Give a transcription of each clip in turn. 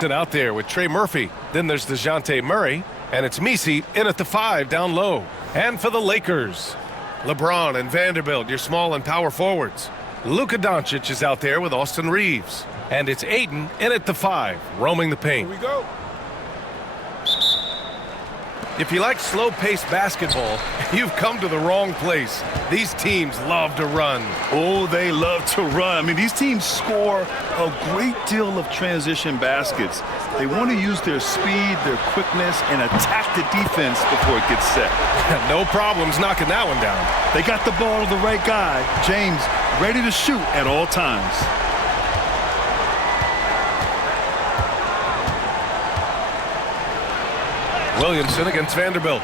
worked it out there with Trey Murphy. Then there's DeJounte Murray, and it's Messi in at the 5 down low. And for the Lakers, LeBron and Vanderbilt, your small and power forwards. Luka Doncic is out there with Austin Reeves. And it's Ayton in at the 5, roaming the paint. Here we go. If you like slow-paced basketball, you've come to the wrong place. These teams love to run. Oh, they love to run. I mean, these teams score a great deal of transition baskets. They want to use their speed, their quickness, and attack the defense before it gets set. No problems knocking that one down. They got the ball to the right guy. James ready to shoot at all times. Williamson against Vanderbilt.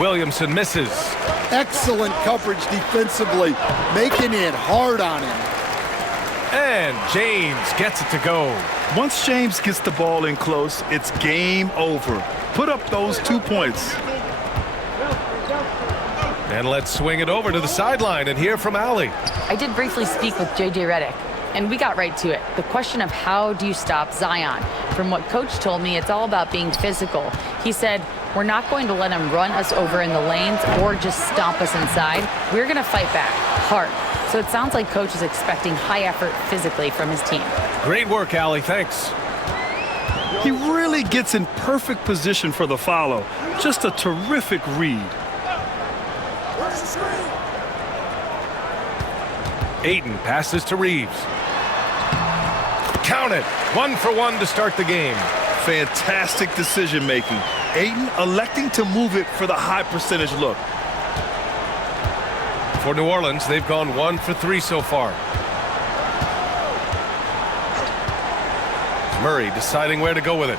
Williamson misses. Excellent coverage defensively, making it hard on him. And James gets it to go. Once James gets the ball in close, it's game over. Put up those 2 points. And let's swing it over to the sideline and hear from Allie. I did briefly speak with J.J. Redick, and we got right to it. The question of how do you stop Zion? From what Coach told me, it's all about being physical. He said, we're not going to let him run us over in the lanes or just stomp us inside. We're going to fight back hard. So it sounds like Coach is expecting high effort physically from his team. Great work, Allie. Thanks. He really gets in perfect position for the follow. Just a terrific read. Ayton passes to Reeves. Count it. 1 for 1 to start the game. Fantastic decision making. Ayton electing to move it for the high percentage look. For New Orleans, they've gone 1 for 3 so far. Murray deciding where to go with it.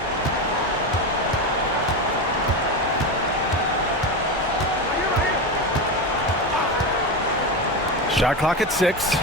Shot clock at 6.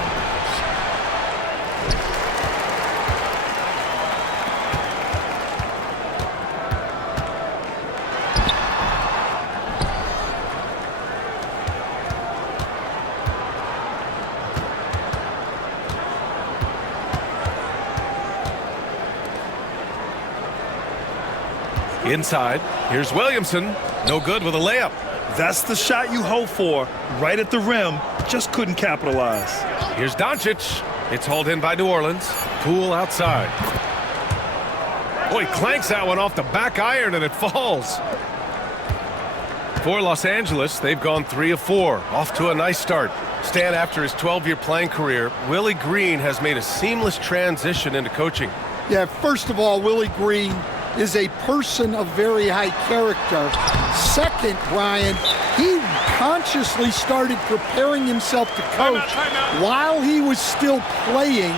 Inside, here's Williamson. No good with a layup. That's the shot you hope for. Right at the rim, just couldn't capitalize. Here's Doncic. It's hauled in by New Orleans. Poole outside. Boy, clanks that one off the back iron and it falls. For Los Angeles, they've gone 3 of 4. Off to a nice start. Stan, after his 12-year playing career, Willie Green has made a seamless transition into coaching. Yeah, first of all, Willie Green is a person of very high character. Second, Brian, he consciously started preparing himself to coach while he was still playing,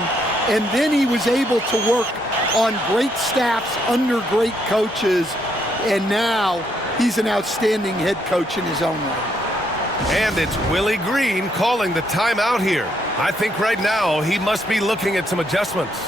and then he was able to work on great staffs under great coaches, and now he's an outstanding head coach in his own right. And it's Willie Green calling the timeout here. I think right now he must be looking at some adjustments.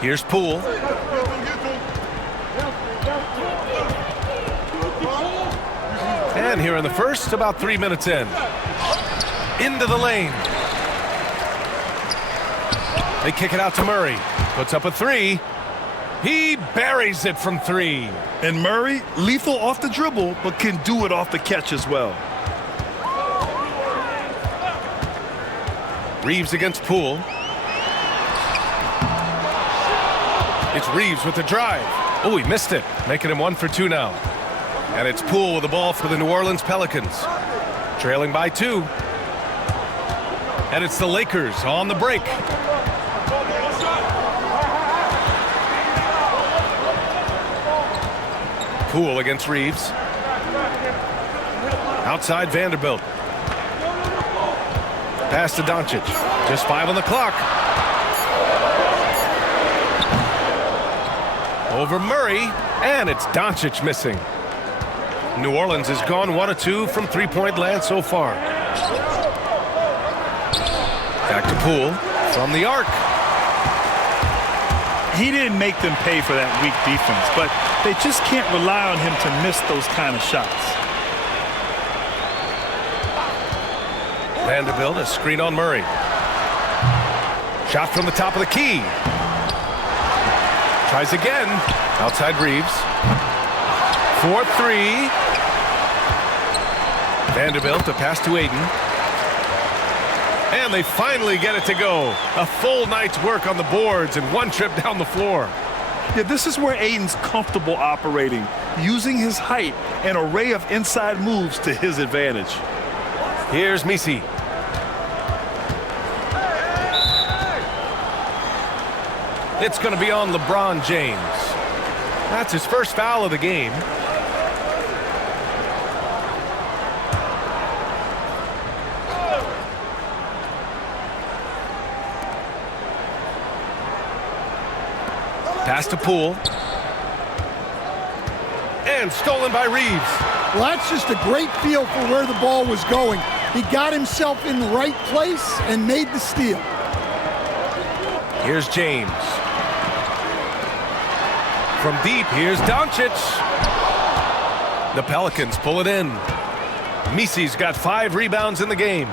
Here's Poole. And here in the first, about 3 minutes in. Into the lane. They kick it out to Murray. Puts up a three. He buries it from three. And Murray, lethal off the dribble, but can do it off the catch as well. Reeves against Poole. It's Reeves with the drive. Oh, he missed it, making him 1 for 2 now. And it's Poole with the ball for the New Orleans Pelicans. Trailing by 2. And it's the Lakers on the break. Poole against Reeves. Outside Vanderbilt. Pass to Doncic. Just 5 on the clock. Over Murray, and it's Doncic missing. New Orleans has gone 1 of 2 from three-point land so far. Back to Poole from the arc. He didn't make them pay for that weak defense, but they just can't rely on him to miss those kind of shots. Vanderbilt, a screen on Murray. Shot from the top of the key. Tries again. Outside Reeves. 4-3. Vanderbilt, a pass to Aiden. And they finally get it to go. A full night's work on the boards and 1 trip down the floor. Yeah, this is where Aiden's comfortable operating, using his height and array of inside moves to his advantage. Here's Misi. It's going to be on LeBron James. That's his first foul of the game. Pass to Poole. And stolen by Reeves. Well, that's just a great feel for where the ball was going. He got himself in the right place and made the steal. Here's James. From deep, here's Doncic. The Pelicans pull it in. Misi's got 5 rebounds in the game.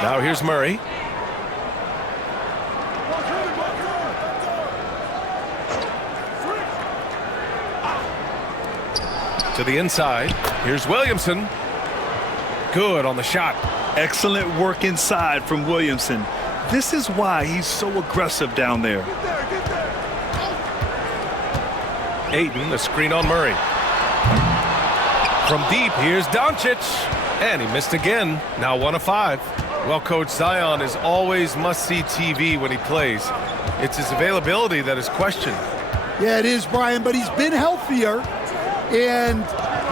Now here's Murray. To the inside. Here's Williamson. Good on the shot. Excellent work inside from Williamson. This is why he's so aggressive down there. Aiden, the screen on Murray. From deep, here's Doncic. And he missed again. Now 1 of 5. Well, Coach, Zion is always must-see TV when he plays. It's his availability that is questioned. Yeah, it is, Brian, but he's been healthier. And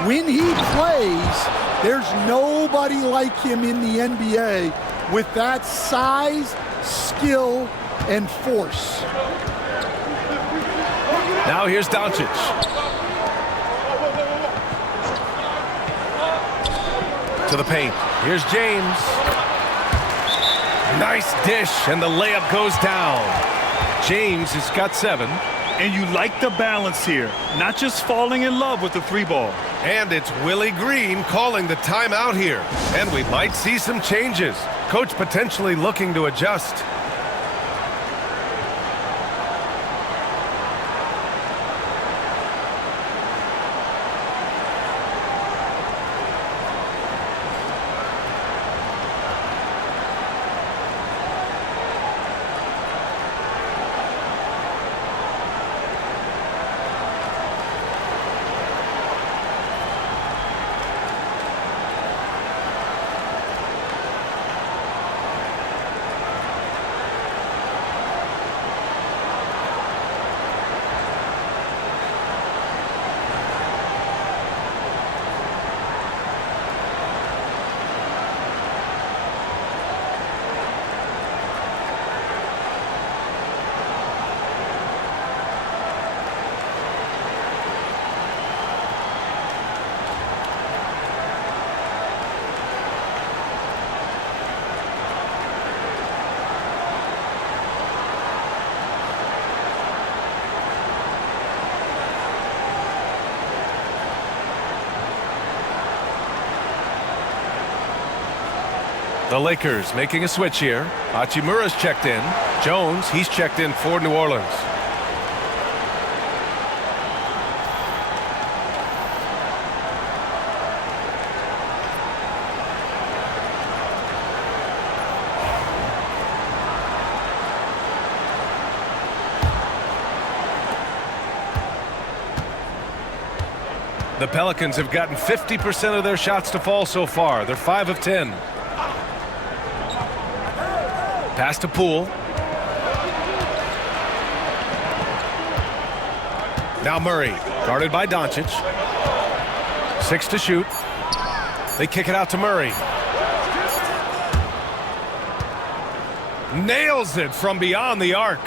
when he plays, there's nobody like him in the NBA with that size, skill, and force. Now here's Doncic. To the paint. Here's James. Nice dish, and the layup goes down. James has got 7. And you like the balance here, not just falling in love with the 3-ball. And it's Willie Green calling the timeout here. And we might see some changes. Coach potentially looking to adjust. The Lakers making a switch here. Hachimura's checked in. Jones, he's checked in for New Orleans. The Pelicans have gotten 50% of their shots to fall so far. They're 5 of 10. Pass to Poole. Now Murray, guarded by Doncic. 6 to shoot. They kick it out to Murray. Nails it from beyond the arc.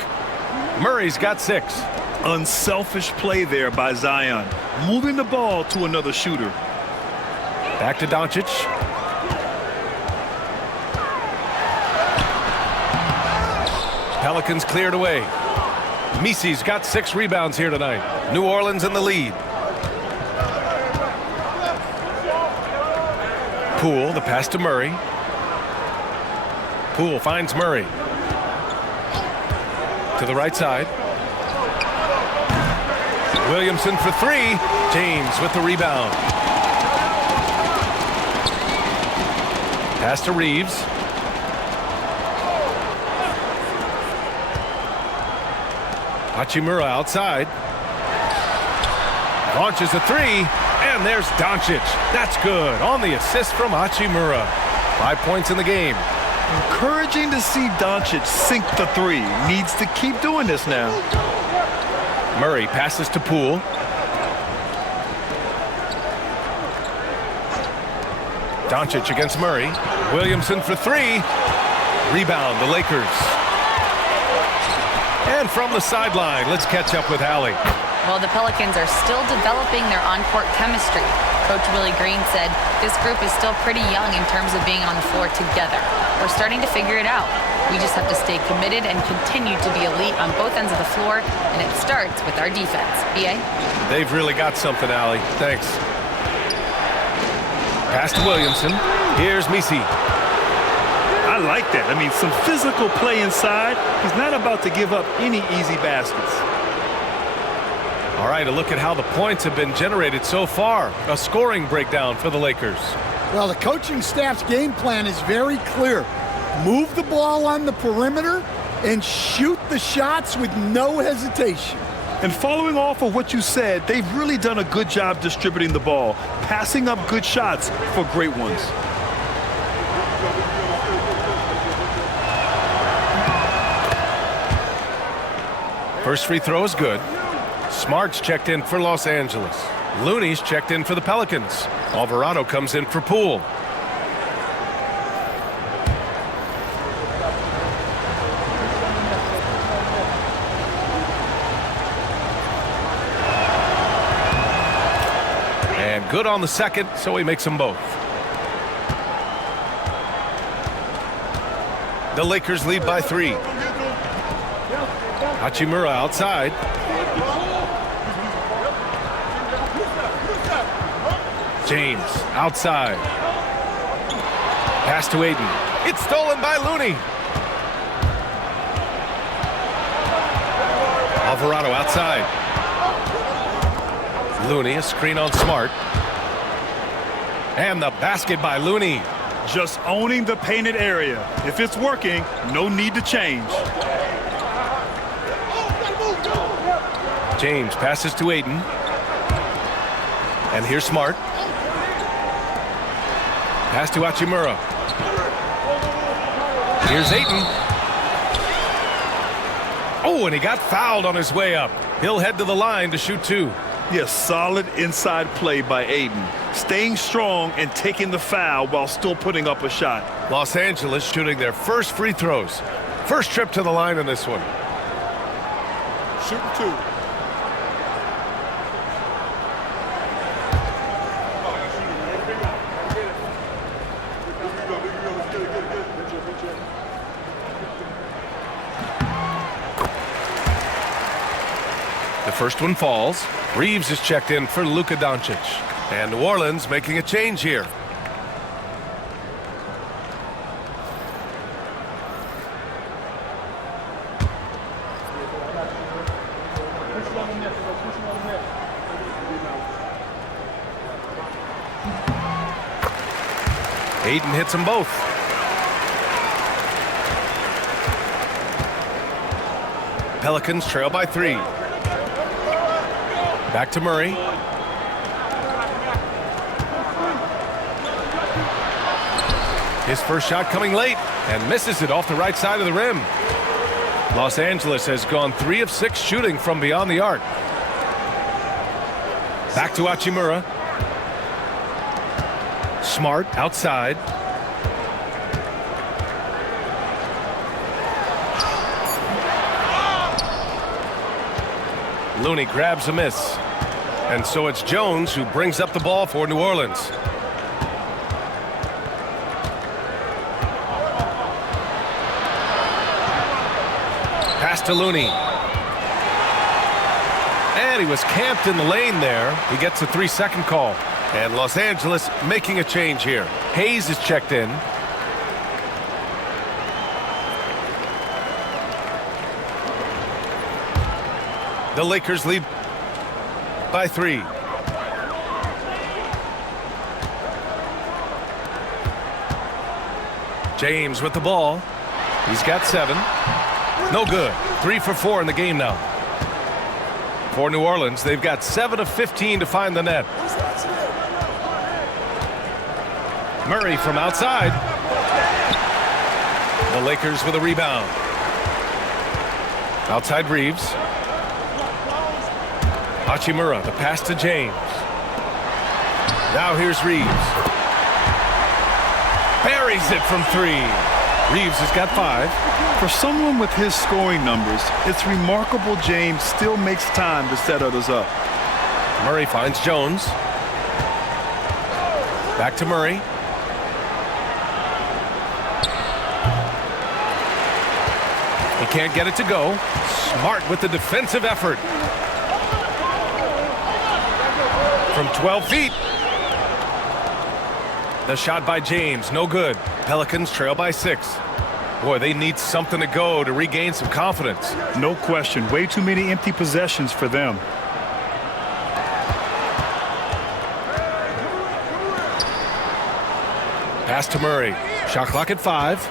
Murray's got 6. Unselfish play there by Zion, moving the ball to another shooter. Back to Doncic. Pelicans cleared away. Misi's got 6 rebounds here tonight. New Orleans in the lead. Poole, the pass to Murray. Poole finds Murray. To the right side. Williamson for 3. James with the rebound. Pass to Reeves. Hachimura outside. Launches a 3. And there's Doncic. That's good. On the assist from Hachimura. 5 points in the game. Encouraging to see Doncic sink the 3. Needs to keep doing this now. Murray passes to Poole. Doncic against Murray. Williamson for 3. Rebound, the Lakers. And from the sideline, let's catch up with Allie. Well, the Pelicans are still developing their on-court chemistry. Coach Willie Green said this group is still pretty young in terms of being on the floor together. We're starting to figure it out. We just have to stay committed and continue to be elite on both ends of the floor, and it starts with our defense. B.A.? They've really got something, Allie. Thanks. Pass to Williamson. Here's Misi. I like that. I mean, some physical play inside. He's not about to give up any easy baskets. All right, a look at how the points have been generated so far. A scoring breakdown for the Lakers. Well, the coaching staff's game plan is very clear. Move the ball on the perimeter and shoot the shots with no hesitation. And following off of what you said, they've really done a good job distributing the ball, passing up good shots for great ones. First free throw is good. Smart's checked in for Los Angeles. Looney's checked in for the Pelicans. Alvarado comes in for Poole. And good on the second, so he makes them both. The Lakers lead by 3. Hachimura outside. James outside. Pass to Aiden. It's stolen by Looney. Alvarado outside. Looney, a screen on Smart. And the basket by Looney. Just owning the painted area. If it's working, no need to change. James passes to Aiden. And here's Smart. Pass to Hachimura. Here's Ayton. Oh, and he got fouled on his way up. He'll head to the line to shoot 2. Yes, solid inside play by Aiden. Staying strong and taking the foul while still putting up a shot. Los Angeles shooting their first free throws. First trip to the line in this one. Shooting 2. The first one falls. Reeves is checked in for Luka Doncic. And New Orleans making a change here. Hayden hits them both. Pelicans trail by 3. Back to Murray. His first shot coming late and misses it off the right side of the rim. Los Angeles has gone 3 of 6 shooting from beyond the arc. Back to Hachimura. Smart outside. Looney grabs a miss. And so it's Jones who brings up the ball for New Orleans. Pass to Looney. And he was camped in the lane there. He gets a 3-second call. And Los Angeles making a change here. Hayes is checked in. The Lakers lead by 3. James with the ball. He's got 7. No good. 3 for 4 in the game now. For New Orleans, they've got 7 of 15 to find the net. Murray from outside. The Lakers with a rebound. Outside Reeves. Hachimura, the pass to James. Now here's Reeves. Buries it from 3. Reeves has got 5. For someone with his scoring numbers, it's remarkable James still makes time to set others up. Murray finds Jones. Back to Murray. He can't get it to go. Smart with the defensive effort. From 12 feet. The shot by James, no good. Pelicans trail by 6. Boy, they need something to go to regain some confidence. No question. Way too many empty possessions for them. Pass to Murray. Shot clock at 5.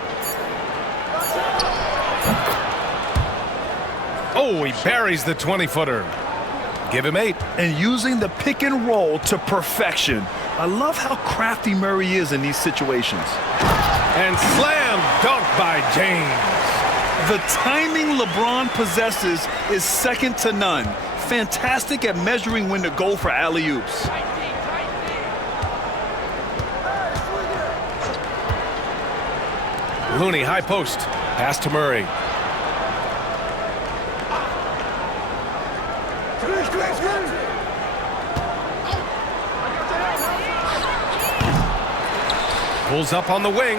Oh, he buries the 20-footer. Give him 8. And using the pick and roll to perfection. I love how crafty Murray is in these situations. And slam dunk by James. The timing LeBron possesses is second to none. Fantastic at measuring when to go for alley-oops. Looney, high post. Pass to Murray. Pulls up on the wing.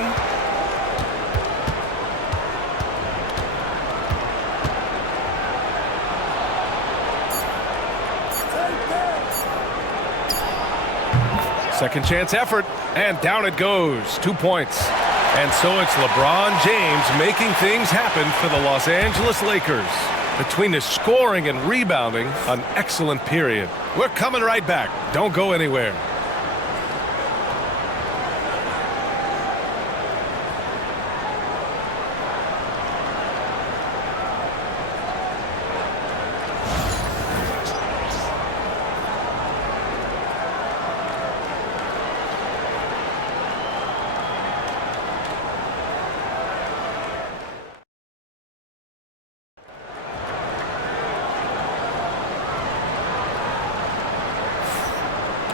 Second chance effort, and down it goes. 2 points. And so it's LeBron James making things happen for the Los Angeles Lakers. Between the scoring and rebounding, an excellent period. We're coming right back. Don't go anywhere.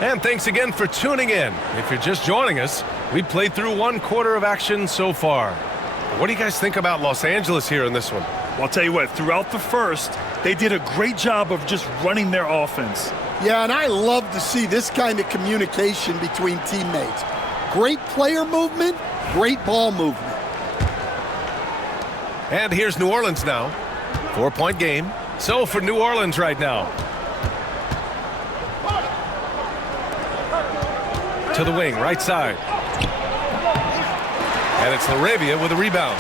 And thanks again for tuning in. If you're just joining us, we played through 1 quarter of action so far. What do you guys think about Los Angeles here in this one? Well, I'll tell you what, throughout the first, they did a great job of just running their offense. Yeah, and I love to see this kind of communication between teammates. Great player movement, great ball movement. And here's New Orleans now. 4-point game. So for New Orleans right now. To the wing, right side. And it's LaRavia with a rebound.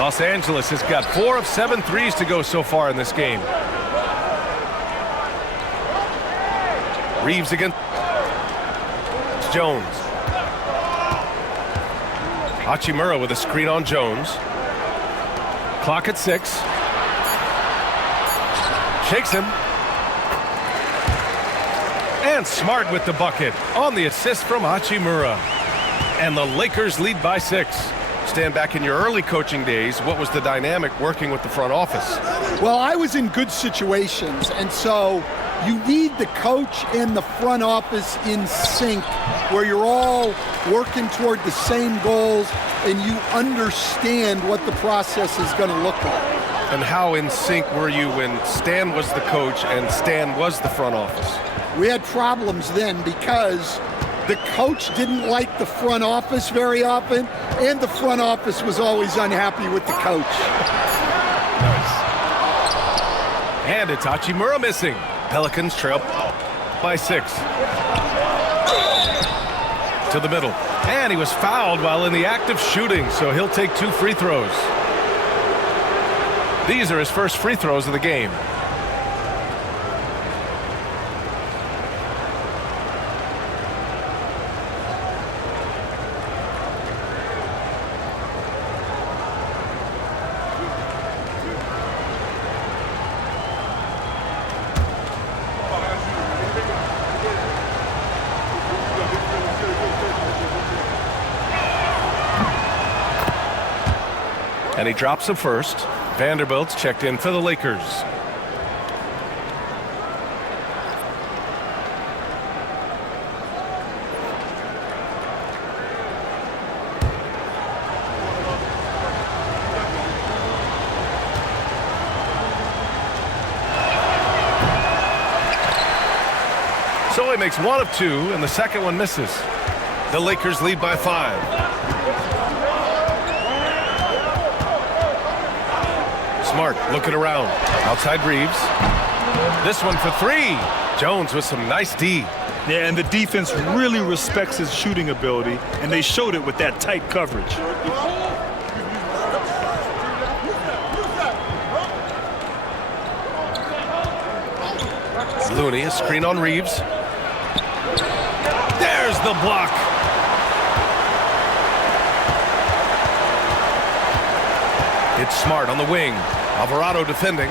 Los Angeles has got 4 of 7 threes to go so far in this game. Reeves against Jones. Hachimura with a screen on Jones. Clock at 6. Shakes him. And Smart with the bucket on the assist from Hachimura. And the Lakers lead by 6. Stand back in your early coaching days. What was the dynamic working with the front office? Well, I was in good situations, and so you need the coach and the front office in sync, where you're all working toward the same goals and you understand what the process is going to look like. And how in sync were you when Stan was the coach and Stan was the front office? We had problems then because the coach didn't like the front office very often, and the front office was always unhappy with the coach. Nice. And it's Hachimura missing. Pelicans trail by 6. To the middle. And he was fouled while in the act of shooting, so he'll take 2 free throws. These are his first free throws of the game. And he drops him first. Vanderbilt's checked in for the Lakers. So he makes 1 of 2, and the second one misses. The Lakers lead by 5. Smart looking around. Outside Reeves. This one for 3. Jones with some nice D. Yeah, and the defense really respects his shooting ability, and they showed it with that tight coverage. Looney, a screen on Reeves. There's the block. It's Smart on the wing. Alvarado defending.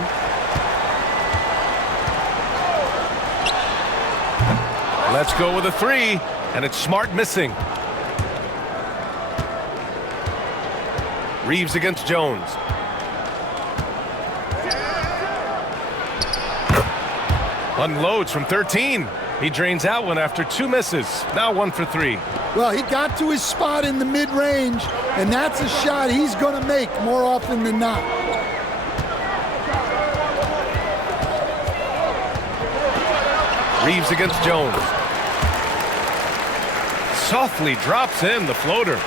Let's go with a 3, and it's Smart missing. Reeves against Jones. Unloads from 13. He drains out one after 2 misses. Now 1 for 3. Well, he got to his spot in the mid-range, and that's a shot he's going to make more often than not. Reeves against Jones. Softly drops in the floater.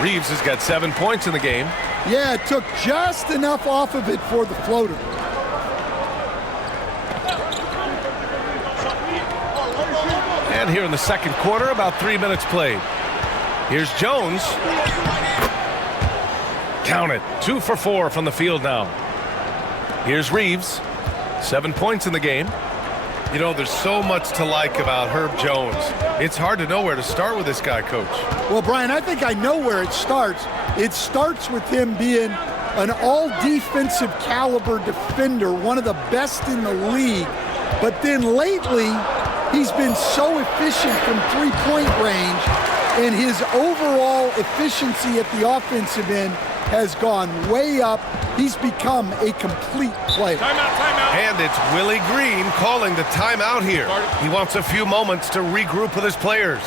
Reeves has got 7 points in the game. Yeah, it took just enough off of it for the floater. And here in the second quarter, about 3 minutes played. Here's Jones. Count it. 2 for 4 from the field now. Here's Reeves. 7 points in the game. You know, there's so much to like about Herb Jones. It's hard to know where to start with this guy, Coach. Well, Brian, I think I know where it starts. It starts with him being an all-defensive caliber defender, one of the best in the league. But then lately, he's been so efficient from three-point range, and his overall efficiency at the offensive end has gone way up. He's become a complete player. Timeout. And it's Willie Green calling the timeout here. He wants a few moments to regroup with his players.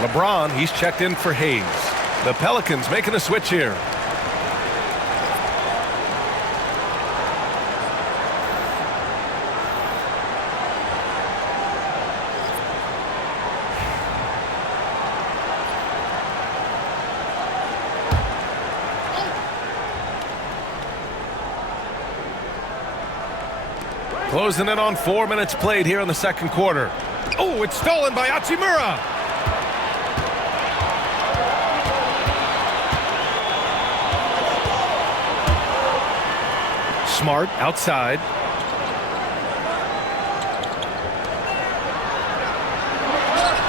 LeBron, he's checked in for Hayes. The Pelicans making a switch here. Closing in on 4 minutes played here in the second quarter. Oh, it's stolen by Hachimura. Smart outside.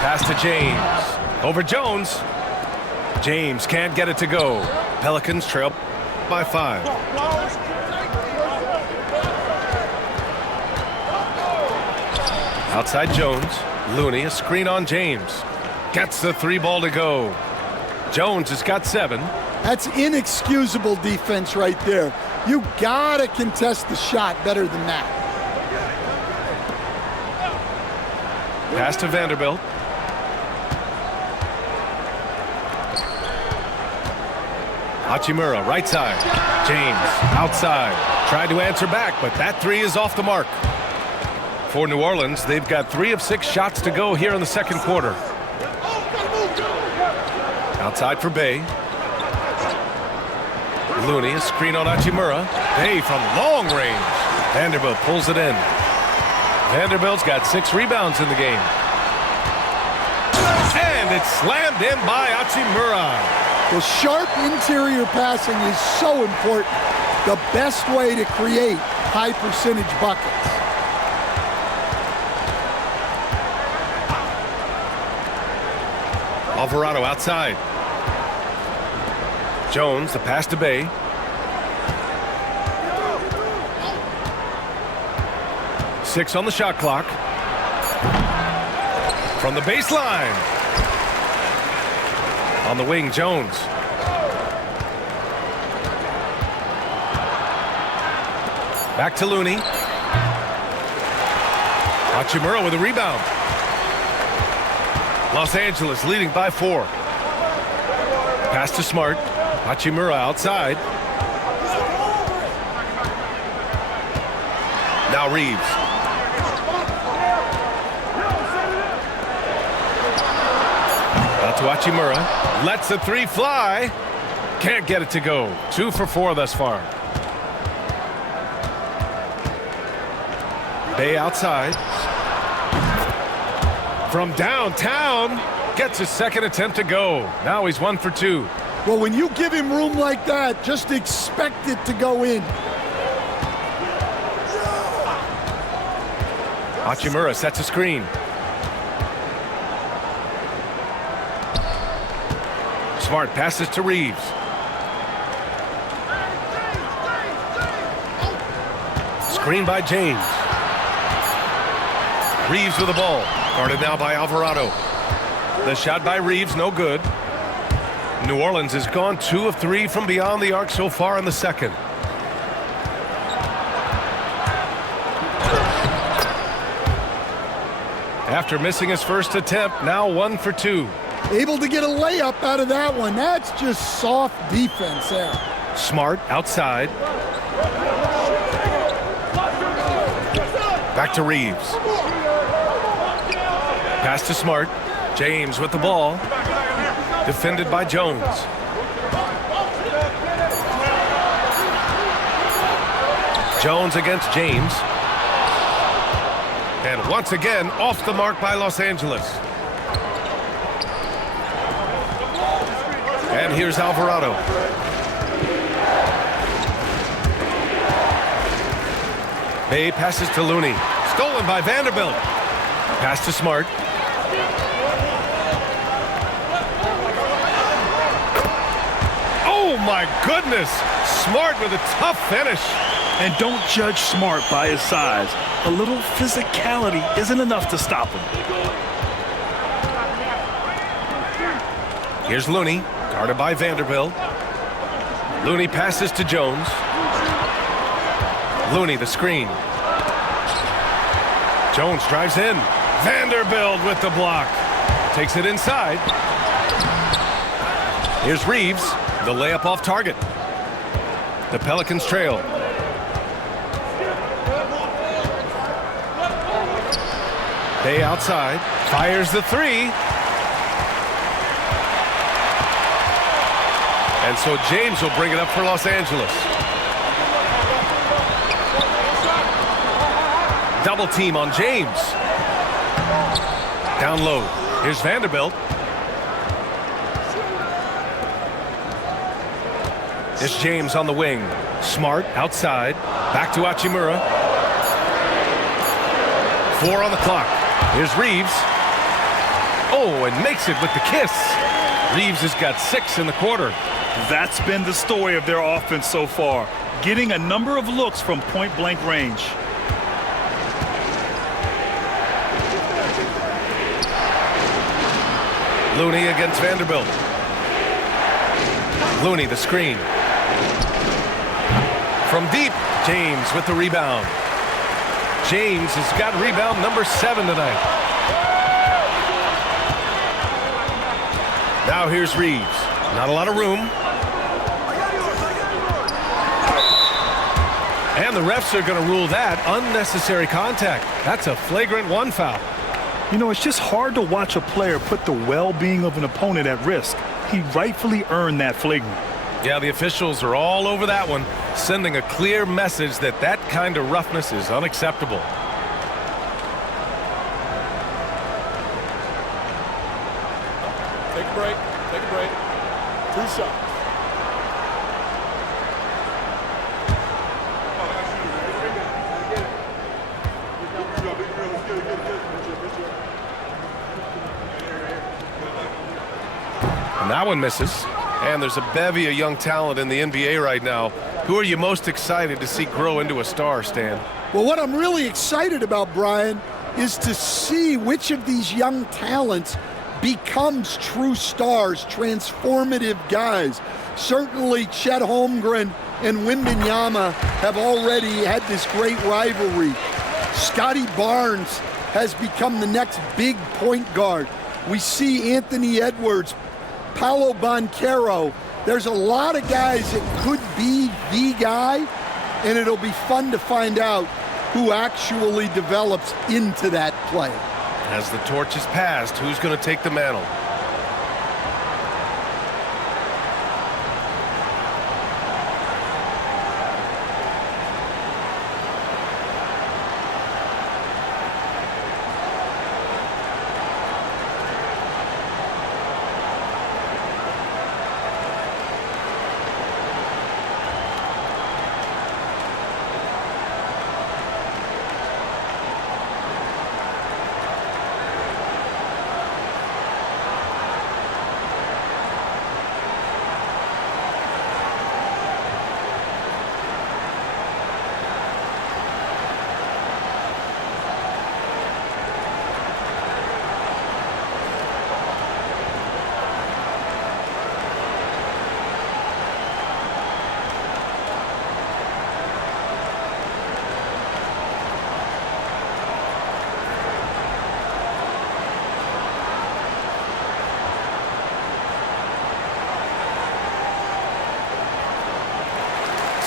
Pass to James. Over Jones. James can't get it to go. Pelicans trail by 5. Outside Jones. Looney, a screen on James. Gets the 3 ball to go. Jones has got 7. That's inexcusable defense right there. You gotta contest the shot better than that. Pass to Vanderbilt. Hachimura, right side. James, outside. Tried to answer back, but that 3 is off the mark. For New Orleans, they've got 3 of 6 shots to go here in the second quarter. Outside for Bay. Looney, a screen on Hachimura. Bay from long range. Vanderbilt pulls it in. Vanderbilt's got 6 rebounds in the game. And it's slammed in by Hachimura. The sharp interior passing is so important. The best way to create high percentage buckets. Alvarado outside. Jones, the pass to Bay. Six on the shot clock. From the baseline. On the wing, Jones. Back to Looney. Hachimura with a rebound. Los Angeles leading by 4. Pass to Smart. Hachimura outside. Now Reeves. Out to Hachimura. Lets the 3 fly. Can't get it to go. 2 for 4 thus far. Bay outside. From downtown, gets his second attempt to go. Now he's 1 for 2. Well, when you give him room like that, just expect it to go in. Hachimura sets a screen. Smart passes to Reeves. Screen by James. Reeves with the ball. Guarded now by Alvarado. The shot by Reeves, no good. New Orleans has gone 2 of 3 from beyond the arc so far in the second. After missing his first attempt, now 1 for 2. Able to get a layup out of that one. That's just soft defense there. Smart outside. Back to Reeves. Pass to Smart. James with the ball. Defended by Jones. Jones against James. And once again, off the mark by Los Angeles. And here's Alvarado. Bay passes to Looney. Stolen by Vanderbilt. Pass to Smart. Oh my goodness! Smart with a tough finish. And don't judge Smart by his size. A little physicality isn't enough to stop him. Here's Looney, guarded by Vanderbilt. Looney passes to Jones. Looney, the screen. Jones drives in. Vanderbilt with the block. Takes it inside. Here's Reeves. The layup off target. The Pelicans trail. Hay outside. Fires the three. And so James will bring it up for Los Angeles. Double team on James. Down low. Here's Vanderbilt. It's James on the wing. Smart outside. Back to Hachimura. 4 on the clock. Here's Reeves. Oh, and makes it with the kiss. Reeves has got 6 in the quarter. That's been the story of their offense so far, getting a number of looks from point-blank range. Looney against Vanderbilt. Looney the screen. From deep, James with the rebound. James has got rebound number 7 tonight. Now here's Reeves. Not a lot of room. And the refs are going to rule that unnecessary contact. That's a flagrant 1 foul. You know, it's just hard to watch a player put the well-being of an opponent at risk. He rightfully earned that flagrant. Yeah, the officials are all over that one, sending a clear message that that kind of roughness is unacceptable. Take a break. Take a break. 2 shots. And that one misses. And there's a bevy of young talent in the NBA right now. Who are you most excited to see grow into a star, Stan? Well, what I'm really excited about, Brian, is to see which of these young talents becomes true stars, transformative guys. Certainly Chet Holmgren and Wembanyama have already had this great rivalry. Scotty Barnes has become the next big point guard. We see Anthony Edwards, Paolo Banchero. There's a lot of guys that could be the guy, and it'll be fun to find out who actually develops into that play. As the torch is passed, who's going to take the mantle?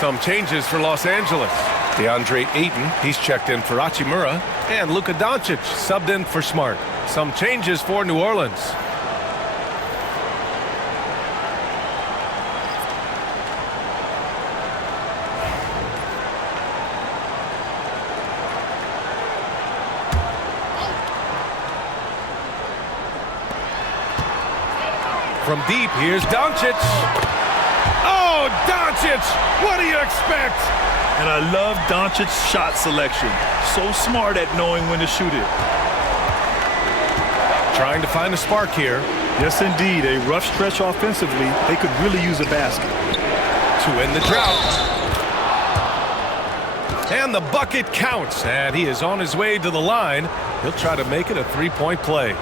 Some changes for Los Angeles. DeAndre Ayton, he's checked in for Hachimura. And Luka Doncic subbed in for Smart. Some changes for New Orleans. From deep, here's Doncic. Oh, Doncic! What do you expect? And I love Doncic's shot selection. So smart at knowing when to shoot it. Trying to find a spark here. Yes, indeed. A rough stretch offensively. They could really use a basket. To end the drought. And the bucket counts. And he is on his way to the line. He'll try to make it a three-point play.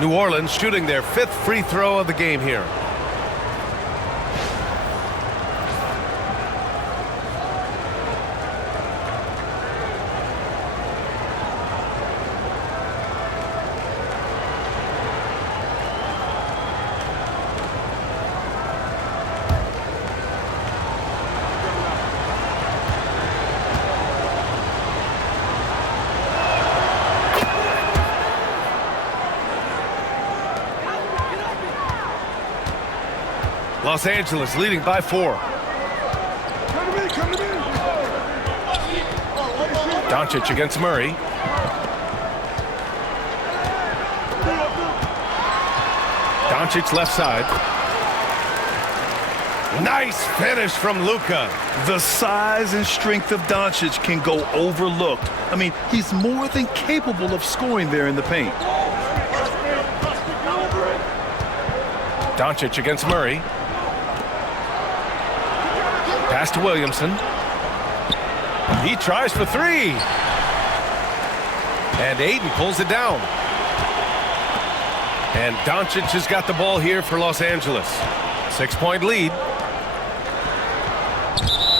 New Orleans shooting their 5th free throw of the game here. Los Angeles leading by 4. Doncic against Murray. Doncic left side. Nice finish from Luka. The size and strength of Doncic can go overlooked. I mean, he's more than capable of scoring there in the paint. Doncic against Murray. Pass to Williamson. He tries for 3. And Ayton pulls it down. And Doncic has got the ball here for Los Angeles. 6-point lead.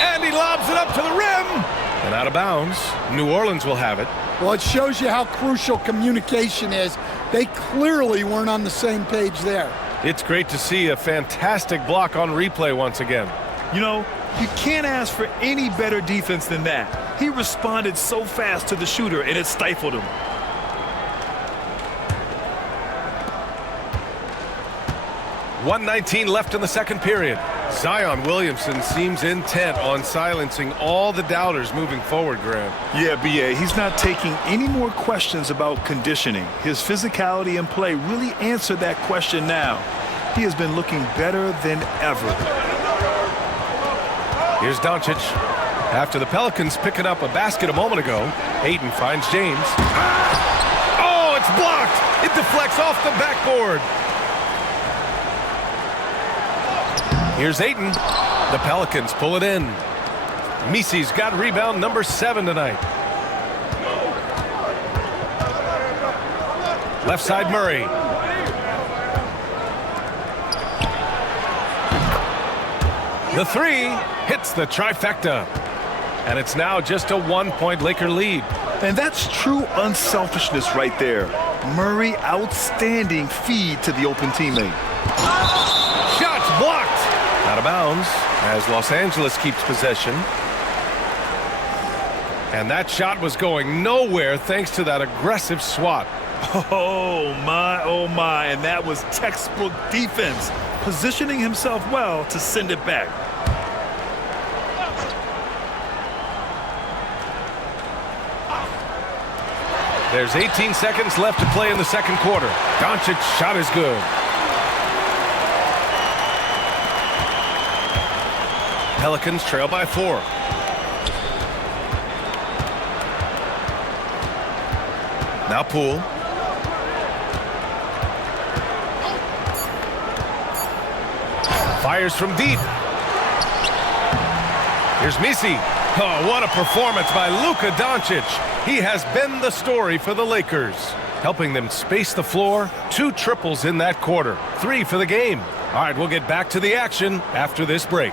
And he lobs it up to the rim. And out of bounds. New Orleans will have it. Well, it shows you how crucial communication is. They clearly weren't on the same page there. It's great to see a fantastic block on replay once again. You know, you can't ask for any better defense than that. He responded so fast to the shooter, and it stifled him. .119 left in the second period. Zion Williamson seems intent on silencing all the doubters moving forward, Graham. Yeah, B.A., he's not taking any more questions about conditioning. His physicality and play really answered that question now. He has been looking better than ever. Here's Doncic. After the Pelicans picking up a basket a moment ago, Ayton finds James. Oh, it's blocked! It deflects off the backboard. Here's Ayton. The Pelicans pull it in. Misi's got rebound number 7 tonight. Left side Murray. The 3 hits the trifecta. And it's now just a 1-point Laker lead. And that's true unselfishness right there. Murray, outstanding feed to the open teammate. Shots blocked. Out of bounds as Los Angeles keeps possession. And that shot was going nowhere thanks to that aggressive swat. Oh my, and that was textbook defense, positioning himself well to send it back. There's 18 seconds left to play in the second quarter. Doncic's shot is good. Pelicans trail by 4. Now Poole. Fires from deep. Here's Misi. Oh, what a performance by Luka Doncic. He has been the story for the Lakers, helping them space the floor. 2 triples in that quarter. 3 for the game. All right, we'll get back to the action after this break.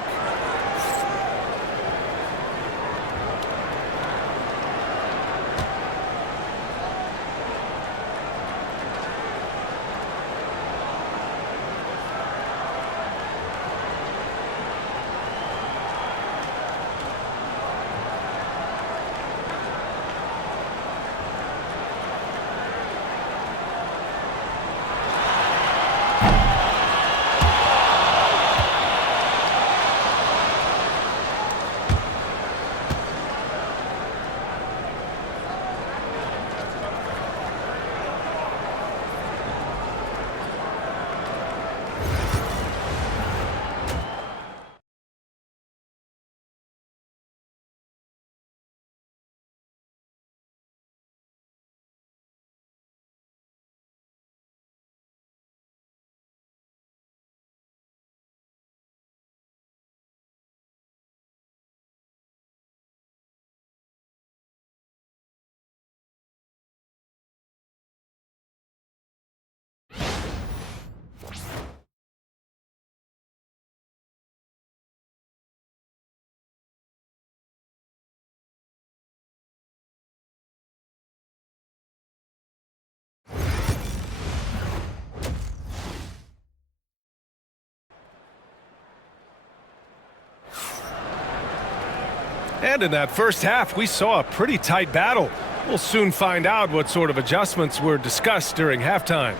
And in that first half, we saw a pretty tight battle. We'll soon find out what sort of adjustments were discussed during halftime.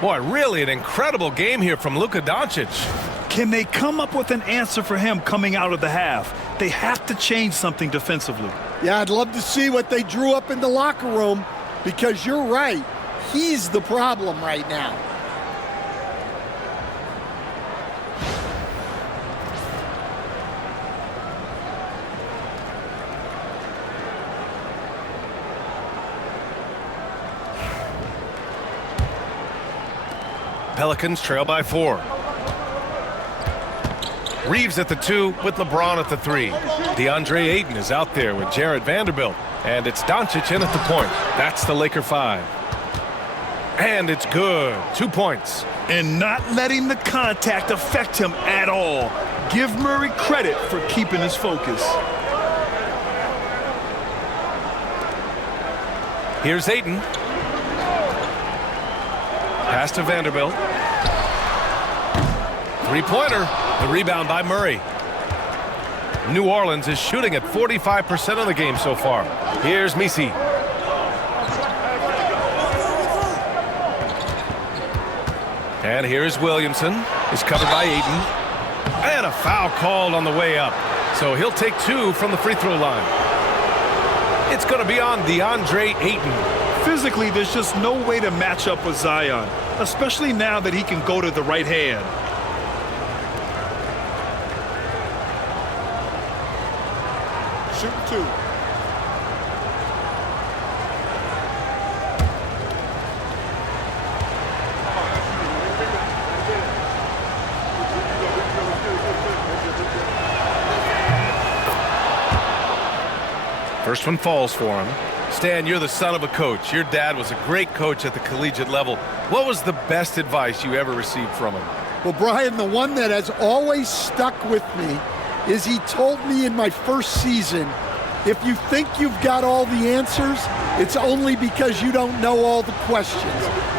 Boy, really an incredible game here from Luka Doncic. Can they come up with an answer for him coming out of the half? They have to change something defensively. Yeah, I'd love to see what they drew up in the locker room, because you're right. He's the problem right now. Pelicans trail by 4. Reeves at the 2 with LeBron at the 3. DeAndre Ayton is out there with Jarrett Vanderbilt. And it's Doncic in at the point. That's the Laker 5. And it's good. 2 points. And not letting the contact affect him at all. Give Murray credit for keeping his focus. Here's Ayton. Pass to Vanderbilt. Three-pointer. The rebound by Murray. New Orleans is shooting at 45% of the game so far. Here's Misi. And here's Williamson. Is covered by Ayton. And a foul called on the way up. So he'll take 2 from the free throw line. It's going to be on DeAndre Ayton. Physically, there's just no way to match up with Zion, especially now that he can go to the right hand. Shoot 2. First one falls for him. Stan, you're the son of a coach. Your dad was a great coach at the collegiate level. What was the best advice you ever received from him? Well, Brian, the one that has always stuck with me is he told me in my first season, if you think you've got all the answers, it's only because you don't know all the questions.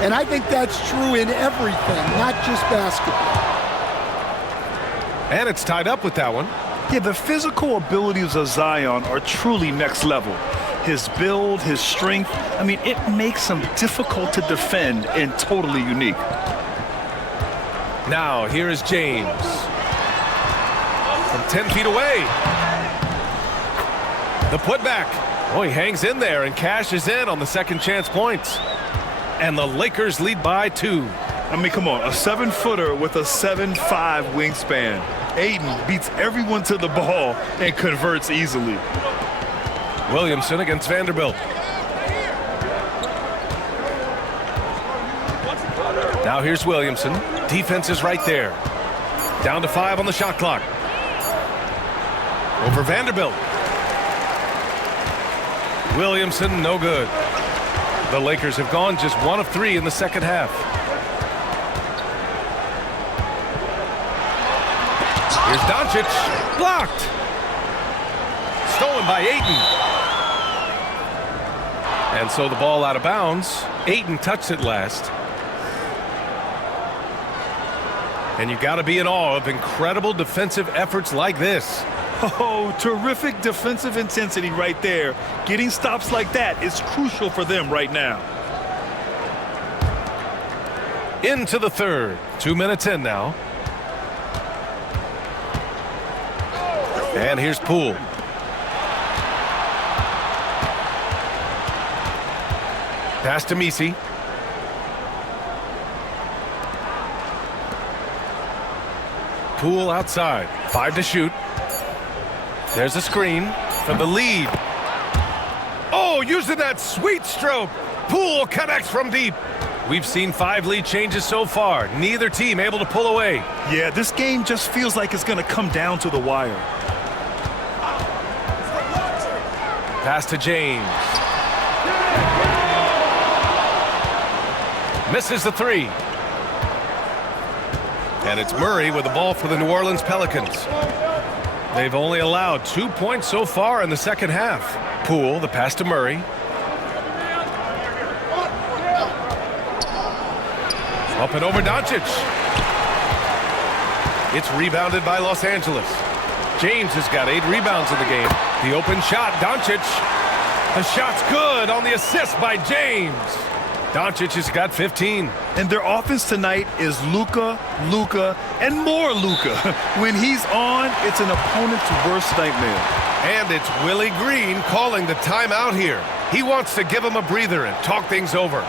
And I think that's true in everything, not just basketball. And it's tied up with that one. Yeah, the physical abilities of Zion are truly next level. His build, his strength, I mean, it makes him difficult to defend and totally unique. Now, here is James. From 10 feet away. The putback. Oh, he hangs in there and cashes in on the second chance points. And the Lakers lead by 2. I mean, come on, a 7-footer with a 7'5" wingspan. Ayton beats everyone to the ball and converts easily. Williamson against Vanderbilt. Now here's Williamson. Defense is right there. Down to 5 on the shot clock. Over Vanderbilt. Williamson, no good. The Lakers have gone just 1 of 3 in the second half. Here's Doncic. Blocked. Stolen by Ayton. And so the ball out of bounds. Ayton touched it last. And you got to be in awe of incredible defensive efforts like this. Oh, terrific defensive intensity right there. Getting stops like that is crucial for them right now. Into the third. 2 minutes in now. And here's Poole. Pass to Misi. Poole outside. 5 to shoot. There's a screen for the lead. Oh, using that sweet stroke. Poole connects from deep. We've seen 5 lead changes so far. Neither team able to pull away. Yeah, this game just feels like it's going to come down to the wire. Pass to James. Misses the 3. And it's Murray with the ball for the New Orleans Pelicans. They've only allowed 2 points so far in the second half. Poole, the pass to Murray. Up and over Doncic. It's rebounded by Los Angeles. James has got 8 rebounds in the game. The open shot, Doncic. The shot's good on the assist by James. Doncic has got 15. And their offense tonight is Luka, and more Luka. When he's on, it's an opponent's worst nightmare. And it's Willie Green calling the timeout here. He wants to give him a breather and talk things over.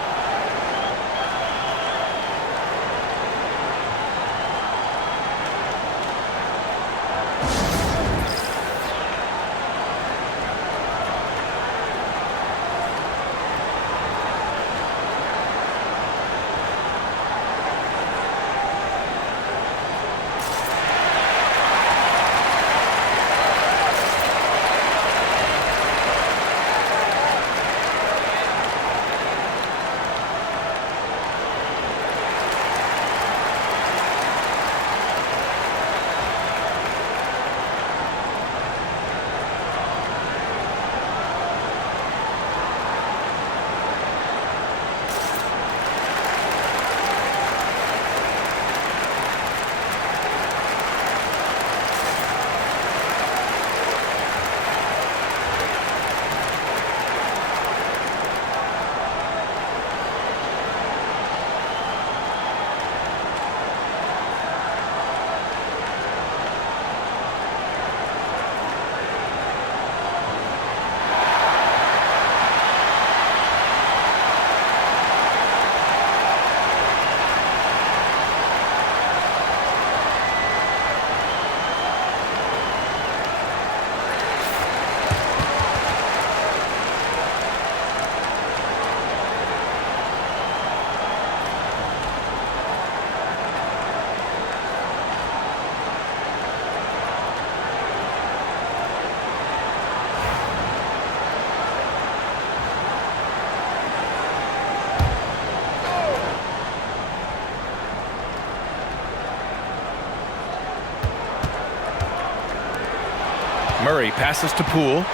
Murray passes to Poole.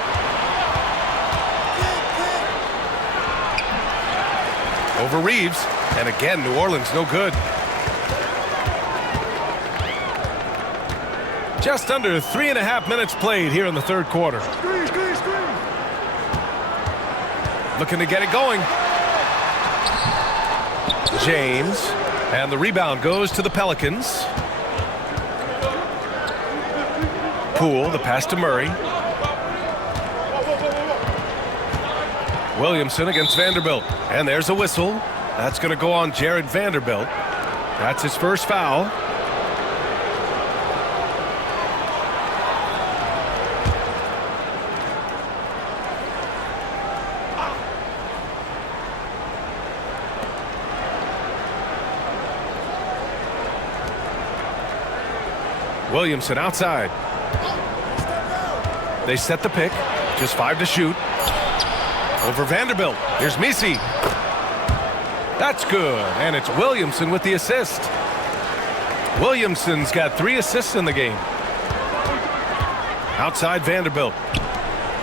Over Reeves. And again, New Orleans no good. Just under 3.5 minutes played here in the third quarter. Looking to get it going. James. And the rebound goes to the Pelicans. Poole, the pass to Murray. Williamson against Vanderbilt. And there's a whistle. That's going to go on Jared Vanderbilt. That's his first foul. Williamson outside. They set the pick. Just 5 to shoot. Over Vanderbilt. Here's Messi. That's good. And it's Williamson with the assist. Williamson's got 3 assists in the game. Outside Vanderbilt.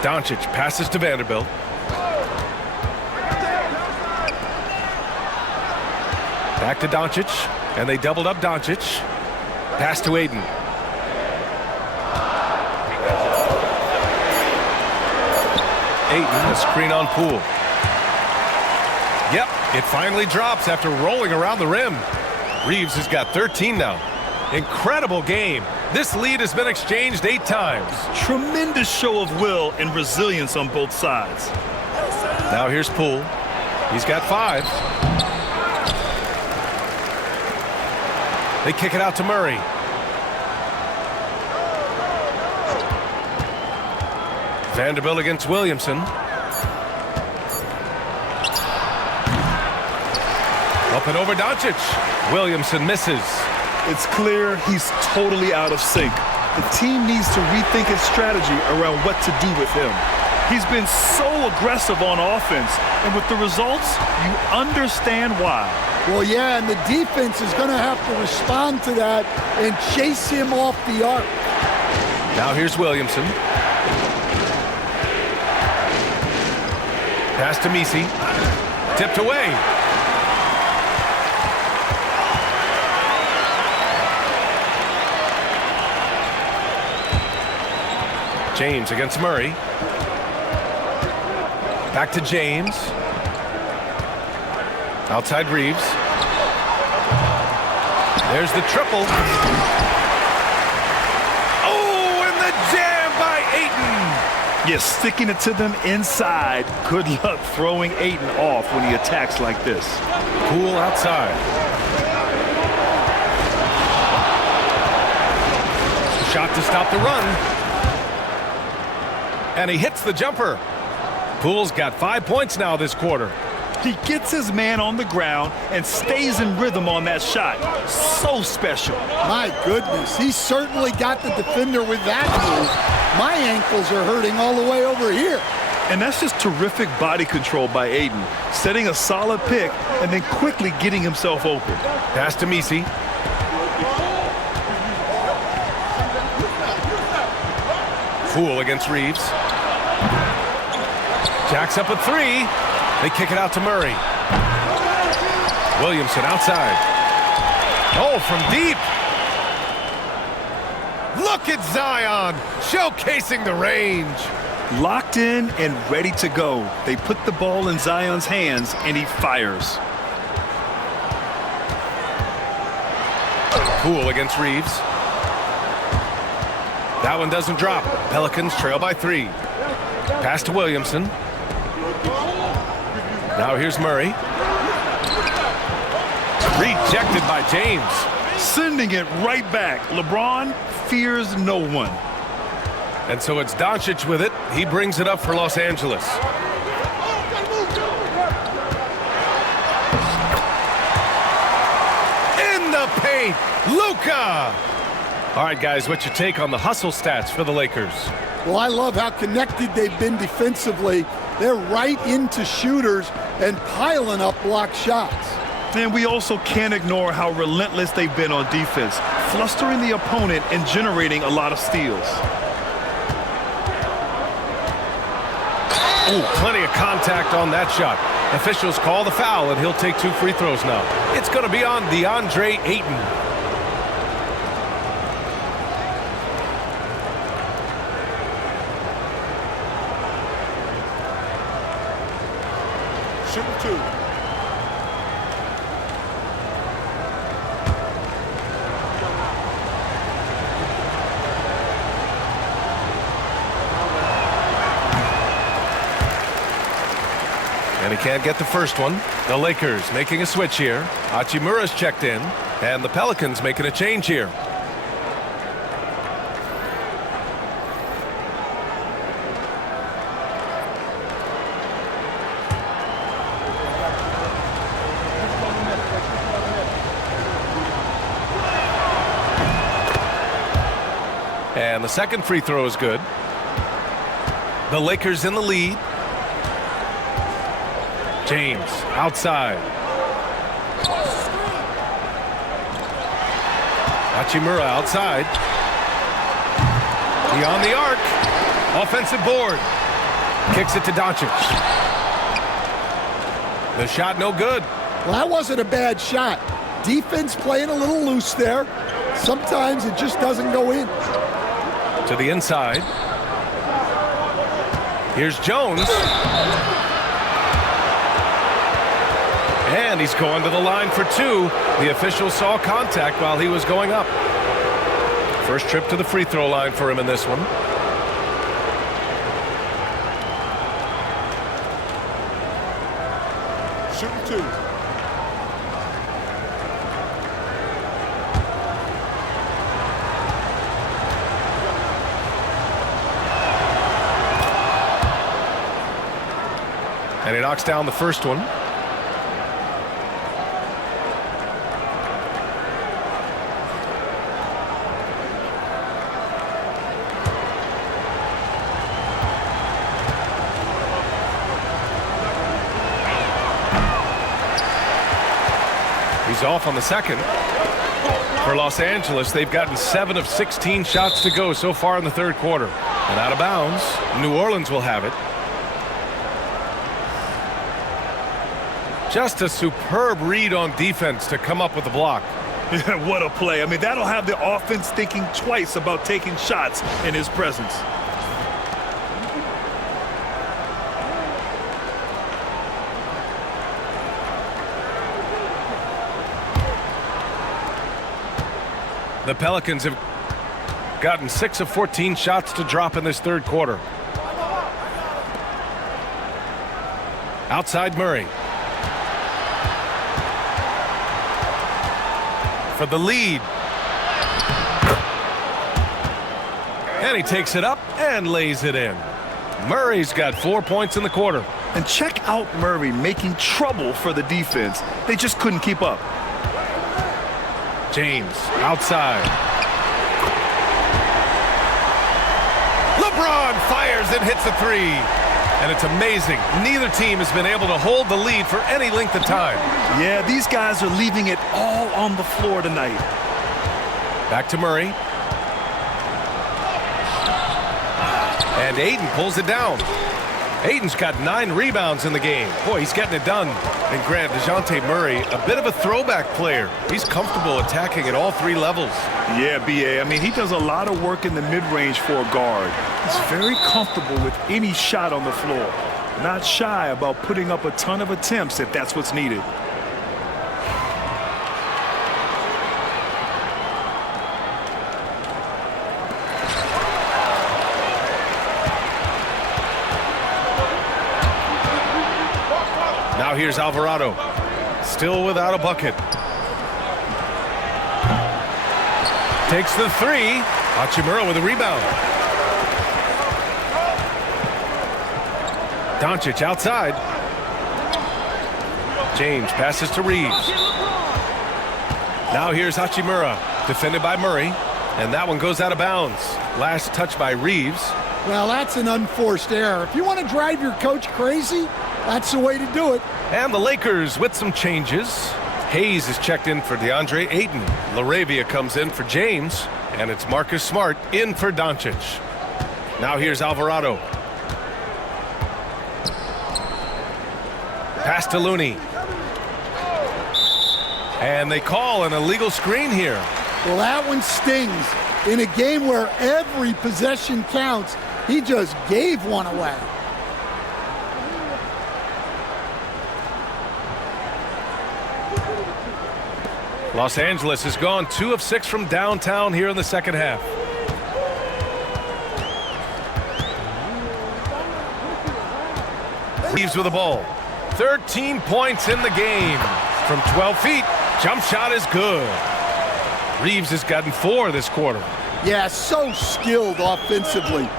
Doncic passes to Vanderbilt. Back to Doncic. And they doubled up Doncic. Pass to Aiden. Ayton, a screen on Poole. Yep, it finally drops after rolling around the rim. Reeves has got 13 now. Incredible game. This lead has been exchanged 8 times. Tremendous show of will and resilience on both sides. Now here's Poole. He's got 5. They kick it out to Murray. Vanderbilt against Williamson. Up and over Doncic. Williamson misses. It's clear he's totally out of sync. The team needs to rethink its strategy around what to do with him. He's been so aggressive on offense, and with the results, you understand why. Well, yeah, and the defense is going to have to respond to that and chase him off the arc. Now here's Williamson. Pass to Messi. Tipped away. James against Murray. Back to James. Outside Reeves. There's the triple. Oh, and the jam by Ayton. Yeah, sticking it to them inside. Good luck throwing Ayton off when he attacks like this. Poole outside. Shot to stop the run. And he hits the jumper. Poole's got 5 points now this quarter. He gets his man on the ground and stays in rhythm on that shot. So special. My goodness, he certainly got the defender with that move. My ankles are hurting all the way over here. And that's just terrific body control by Ayton, setting a solid pick and then quickly getting himself open. Pass to Messi. Poole against Reeves. Jacks up a three. They kick it out to Murray. Williamson outside. Oh, from deep. Look at Zion showcasing the range. Locked in and ready to go. They put the ball in Zion's hands and he fires. Poole against Reeves. That one doesn't drop. Pelicans trail by 3. Pass to Williamson. Now here's Murray. Rejected by James. Sending it right back. LeBron fears no one. And so it's Doncic with it. He brings it up for Los Angeles. In the paint, Luka. All right, guys, what's your take on the hustle stats for the Lakers? Well, I love how connected they've been defensively. They're right into shooters and piling up block shots. And we also can't ignore how relentless they've been on defense, flustering the opponent and generating a lot of steals. Oh, plenty of contact on that shot. Officials call the foul, and he'll take 2 free throws now. It's going to be on DeAndre Ayton. Shooting 2. And he can't get the first one. The Lakers making a switch here. Hachimura's checked in, and the Pelicans making a change here. And the second free throw is good. The Lakers in the lead. James outside. Hachimura outside. Beyond the arc. Offensive board. Kicks it to Doncic. The shot no good. Well, that wasn't a bad shot. Defense playing a little loose there. Sometimes it just doesn't go in. To the inside. Here's Jones. And he's going to the line for 2. The official saw contact while he was going up. First trip to the free throw line for him in this one. Shooting 2. And he knocks down the first one. He's off on the second. For Los Angeles, they've gotten 7 of 16 shots to go so far in the third quarter. And out of bounds, New Orleans will have it. Just a superb read on defense to come up with the block. What a play. I mean, that'll have the offense thinking twice about taking shots in his presence. The Pelicans have gotten 6 of 14 shots to drop in this third quarter. Outside Murray. For the lead. And he takes it up and lays it in. Murray's got 4 points in the quarter. And check out Murray making trouble for the defense. They just couldn't keep up. James outside. LeBron fires and hits a three. And it's amazing. Neither team has been able to hold the lead for any length of time. Yeah, these guys are leaving it all on the floor tonight. Back to Murray. And Ayton pulls it down. Ayton's got 9 rebounds in the game. Boy, he's getting it done. And Grant, DeJounte Murray, a bit of a throwback player. He's comfortable attacking at all 3 levels. Yeah, B.A. I mean, he does a lot of work in the mid-range for a guard. He's very comfortable with any shot on the floor. Not shy about putting up a ton of attempts if that's what's needed. Now here's Alvarado, still without a bucket. Takes the 3. Hachimura with a rebound. Doncic outside. James passes to Reeves. Now here's Hachimura, defended by Murray, and that one goes out of bounds. Last touch by Reeves. Well, that's an unforced error. If you want to drive your coach crazy, that's the way to do it. And the Lakers with some changes. Hayes is checked in for DeAndre Ayton. LaRavia comes in for James. And it's Marcus Smart in for Doncic. Now here's Alvarado. Pass to Looney. And they call an illegal screen here. Well, that one stings. In a game where every possession counts, he just gave one away. Los Angeles has gone 2 of 6 from downtown here in the second half. Reeves with the ball. 13 points in the game. From 12 feet, jump shot is good. Reeves has gotten 4 this quarter. Yeah, so skilled offensively.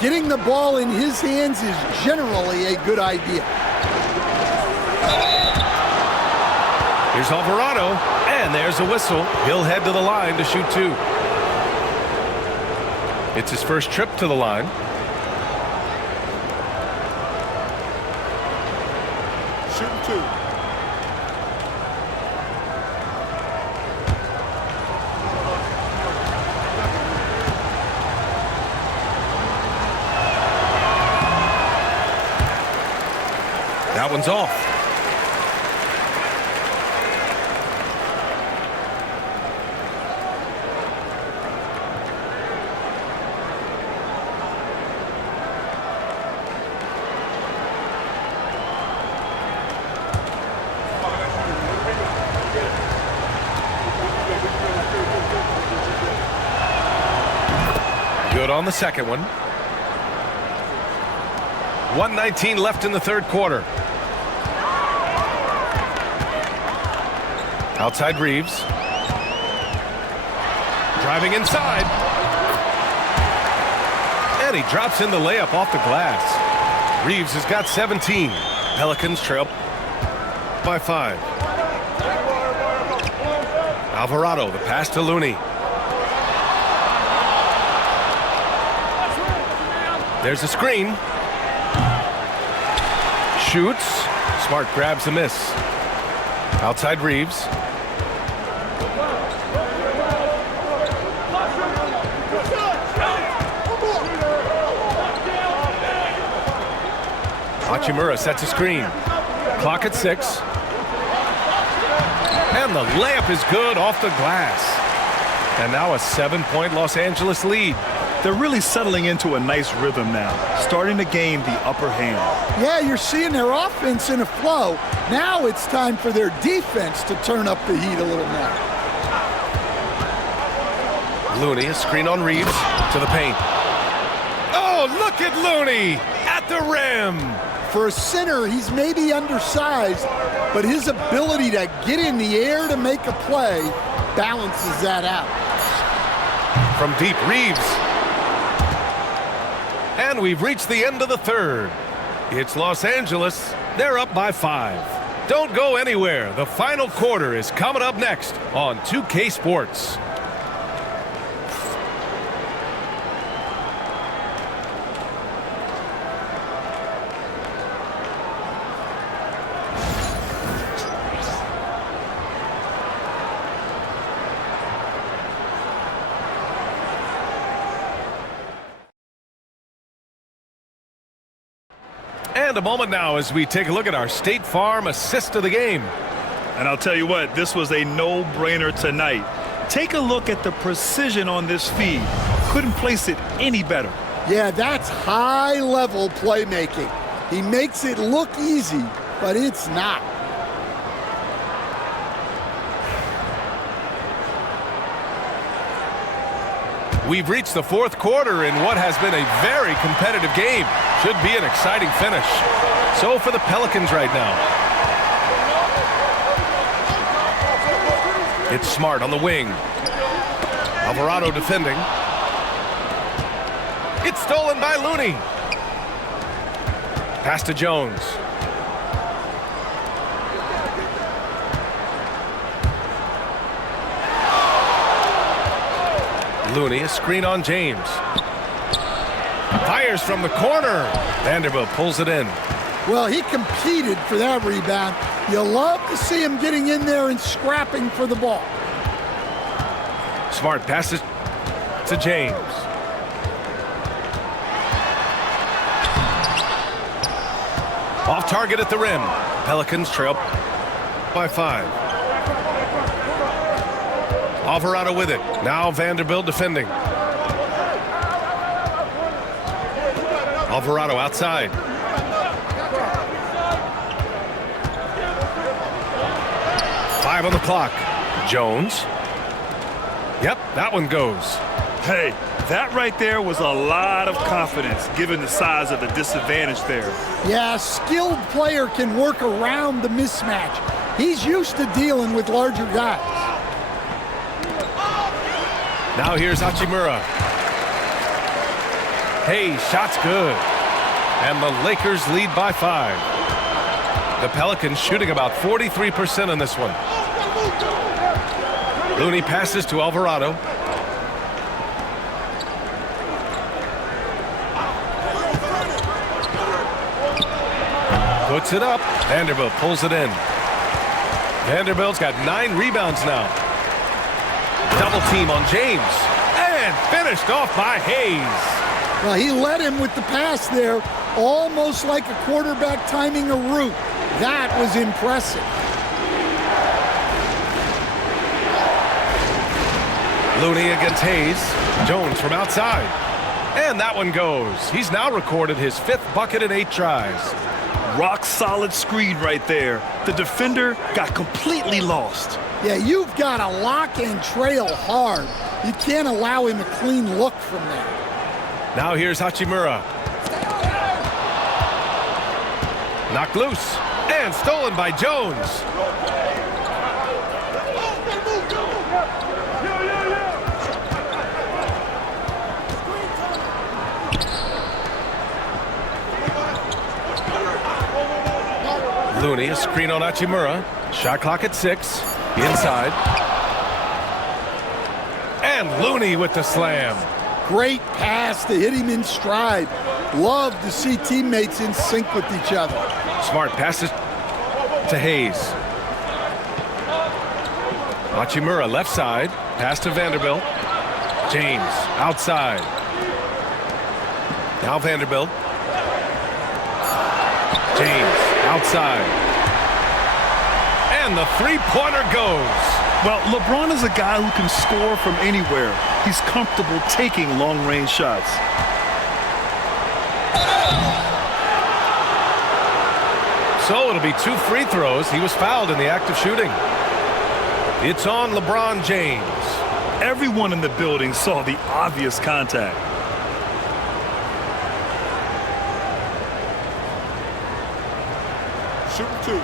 Getting the ball in his hands is generally a good idea. Here's Alvarado. And there's a whistle. He'll head to the line to shoot 2. It's his first trip to the line. Shooting 2. That one's off. Good on the second one. 1:19 left in the third quarter. Outside Reeves. Driving inside. And he drops in the layup off the glass. Reeves has got 17. Pelicans trail by 5. Alvarado, the pass to Looney. There's a screen. Shoots. Smart grabs the miss. Outside Reeves. Hachimura sets a screen. Clock at 6. And the layup is good off the glass. And now a 7-point Los Angeles lead. They're really settling into a nice rhythm now, starting to gain the upper hand. Yeah, you're seeing their offense in a flow. Now it's time for their defense to turn up the heat a little more. Looney, a screen on Reeves, to the paint. Oh, look at Looney at the rim. For a center, he's maybe undersized, but his ability to get in the air to make a play balances that out. From deep, Reeves. And we've reached the end of the third. It's Los Angeles. They're up by 5. Don't go anywhere. The final quarter is coming up next on 2K Sports. And a moment now as we take a look at our State Farm assist of the game. And I'll tell you what, this was a no-brainer tonight. Take a look at the precision on this feed. Couldn't place it any better. Yeah, that's high-level playmaking. He makes it look easy, but it's not. We've reached the fourth quarter in what has been a very competitive game. Should be an exciting finish. So for the Pelicans right now. It's Smart on the wing. Alvarado defending. It's stolen by Looney. Pass to Jones. Looney, a screen on James. Fires from the corner. Vanderbilt pulls it in. Well, he competed for that rebound. You love to see him getting in there and scrapping for the ball. Smart passes to James. Off target at the rim. Pelicans trail by 5. Alvarado with it. Now Vanderbilt defending. Alvarado outside. Five on the clock. Jones. Yep, that one goes. Hey, that right there was a lot of confidence given the size of the disadvantage there. Yeah, a skilled player can work around the mismatch. He's used to dealing with larger guys. Now here's Hachimura. Hey, shot's good. And the Lakers lead by 5. The Pelicans shooting about 43% in this one. Looney passes to Alvarado. Puts it up. Vanderbilt pulls it in. Vanderbilt's got 9 rebounds now. Double team on James. And finished off by Hayes. Well, he led him with the pass there, almost like a quarterback timing a route. That was impressive. Looney against Hayes. Jones from outside. And that one goes. He's now recorded his 5th bucket in 8 tries. Rock solid screen right there. The defender got completely lost. Yeah, you've got to lock and trail hard. You can't allow him a clean look from there. Now here's Hachimura. Knocked loose and stolen by Jones. Looney, a screen on Hachimura. Shot clock at 6. Inside. And Looney with the slam. Great pass to hit him in stride. Love to see teammates in sync with each other. Smart passes to Hayes. Hachimura left side. Pass to Vanderbilt. James outside. Now Vanderbilt. James outside. And the three-pointer goes. Well, LeBron is a guy who can score from anywhere. He's comfortable taking long-range shots. So it'll be 2 free throws. He was fouled in the act of shooting. It's on LeBron James. Everyone in the building saw the obvious contact. Shooting 2.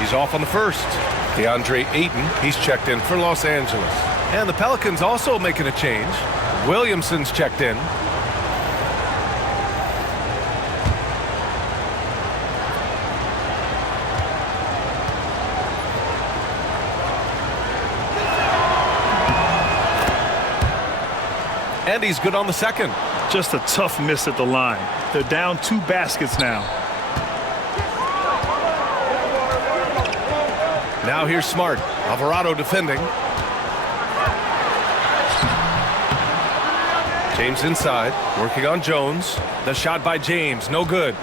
He's off on the first. DeAndre Ayton, he's checked in for Los Angeles. And the Pelicans also making a change. Williamson's checked in. And he's good on the second. Just a tough miss at the line. They're down 2 baskets now. Now here's Smart. Alvarado defending. James inside, working on Jones. The shot by James, no good.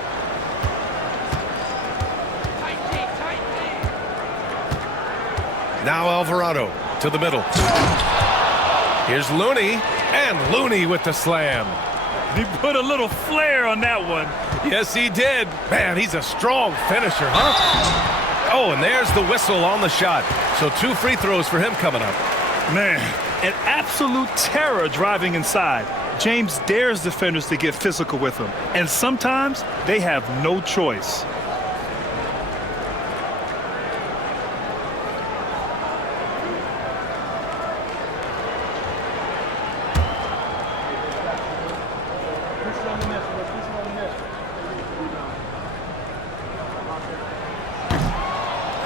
Now Alvarado to the middle. Here's Looney, and Looney with the slam. He put a little flair on that one. Yes, he did. Man, he's a strong finisher, huh? Oh, and there's the whistle on the shot. So 2 free throws for him coming up. Man, an absolute terror driving inside. James dares defenders to get physical with him, and sometimes they have no choice.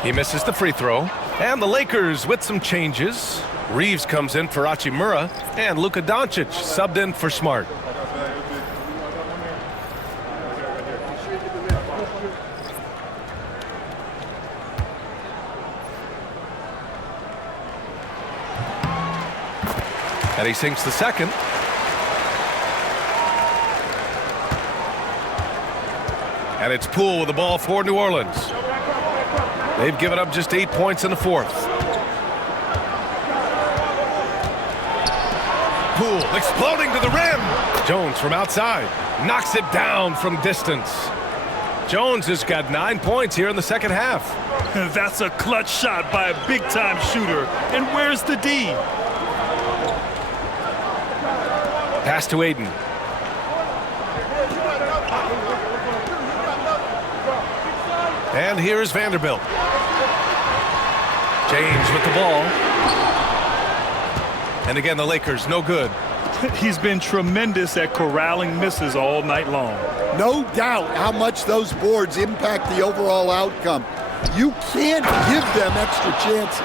He misses the free throw. And the Lakers with some changes. Reeves comes in for Hachimura, and Luka Doncic subbed in for Smart. And he sinks the second. And it's Poole with the ball for New Orleans. They've given up just 8 points in the fourth. Poole exploding to the rim. Jones from outside knocks it down from distance. Jones has got 9 points here in the second half. That's a clutch shot by a big-time shooter. And where's the D? Pass to Ayton. And here's Vanderbilt. James with the ball. And again, the Lakers, no good. He's been tremendous at corralling misses all night long. No doubt how much those boards impact the overall outcome. You can't give them extra chances.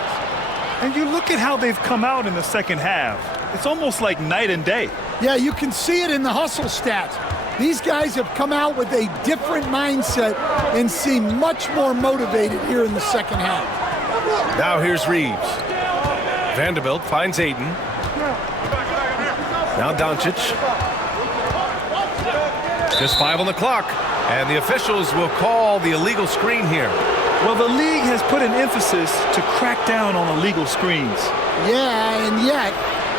And you look at how they've come out in the second half. It's almost like night and day. Yeah, you can see it in the hustle stats. These guys have come out with a different mindset and seem much more motivated here in the second half. Now here's Reeves. Vanderbilt finds Ayton. Now Doncic. Just 5 on the clock. And the officials will call the illegal screen here. Well, the league has put an emphasis to crack down on illegal screens. Yeah, and yet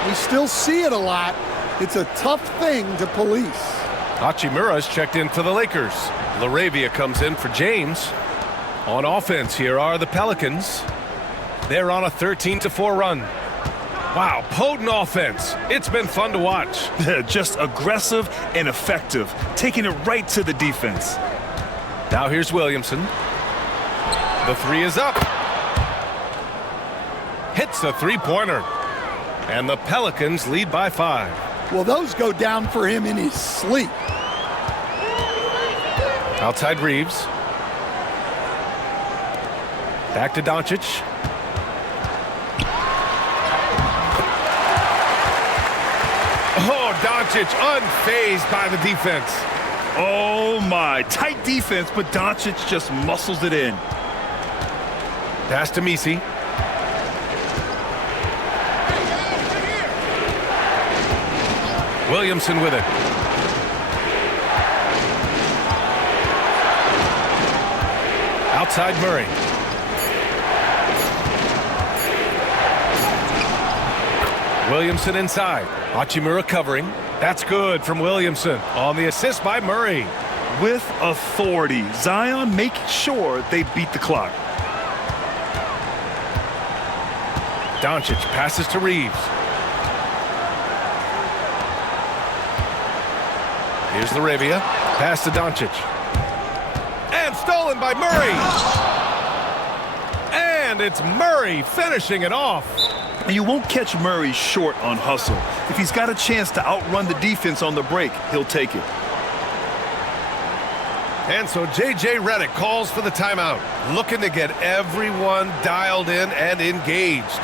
we still see it a lot. It's a tough thing to police. Hachimura's checked in for the Lakers. LaRavia comes in for James. On offense, here are the Pelicans. They're on a 13-4 run. Wow, potent offense. It's been fun to watch. Just aggressive and effective, taking it right to the defense. Now here's Williamson. The 3 is up. Hits a 3-pointer. And the Pelicans lead by 5. Well, those go down for him in his sleep. Outside Reeves. Back to Doncic. Oh, Doncic unfazed by the defense. Oh, my. Tight defense, but Doncic just muscles it in. Pass to Messi. Williamson with it. Outside Murray. Williamson inside. Hachimura covering. That's good from Williamson on the assist by Murray. With authority, Zion making sure they beat the clock. Doncic passes to Reeves. Here's Laravia. Pass to Doncic. And stolen by Murray. And it's Murray finishing it off. And you won't catch Murray short on hustle. If he's got a chance to outrun the defense on the break, he'll take it. And so J.J. Redick calls for the timeout, looking to get everyone dialed in and engaged.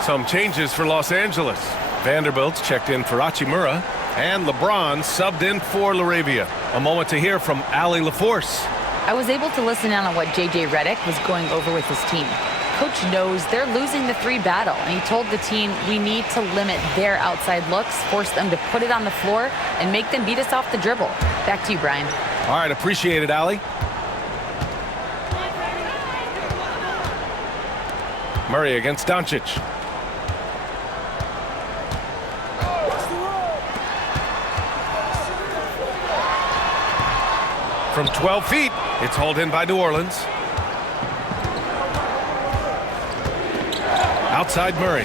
Some changes for Los Angeles. Vanderbilt's checked in for Hachimura, and LeBron subbed in for Laravia. A moment to hear from Allie LaForce. I was able to listen in on what J.J. Redick was going over with his team. Coach knows they're losing the 3 battle, and he told the team we need to limit their outside looks, force them to put it on the floor, and make them beat us off the dribble. Back to you, Brian. All right, appreciate it, Allie. Murray against Doncic. From 12 feet, it's hauled in by New Orleans. Outside Murray.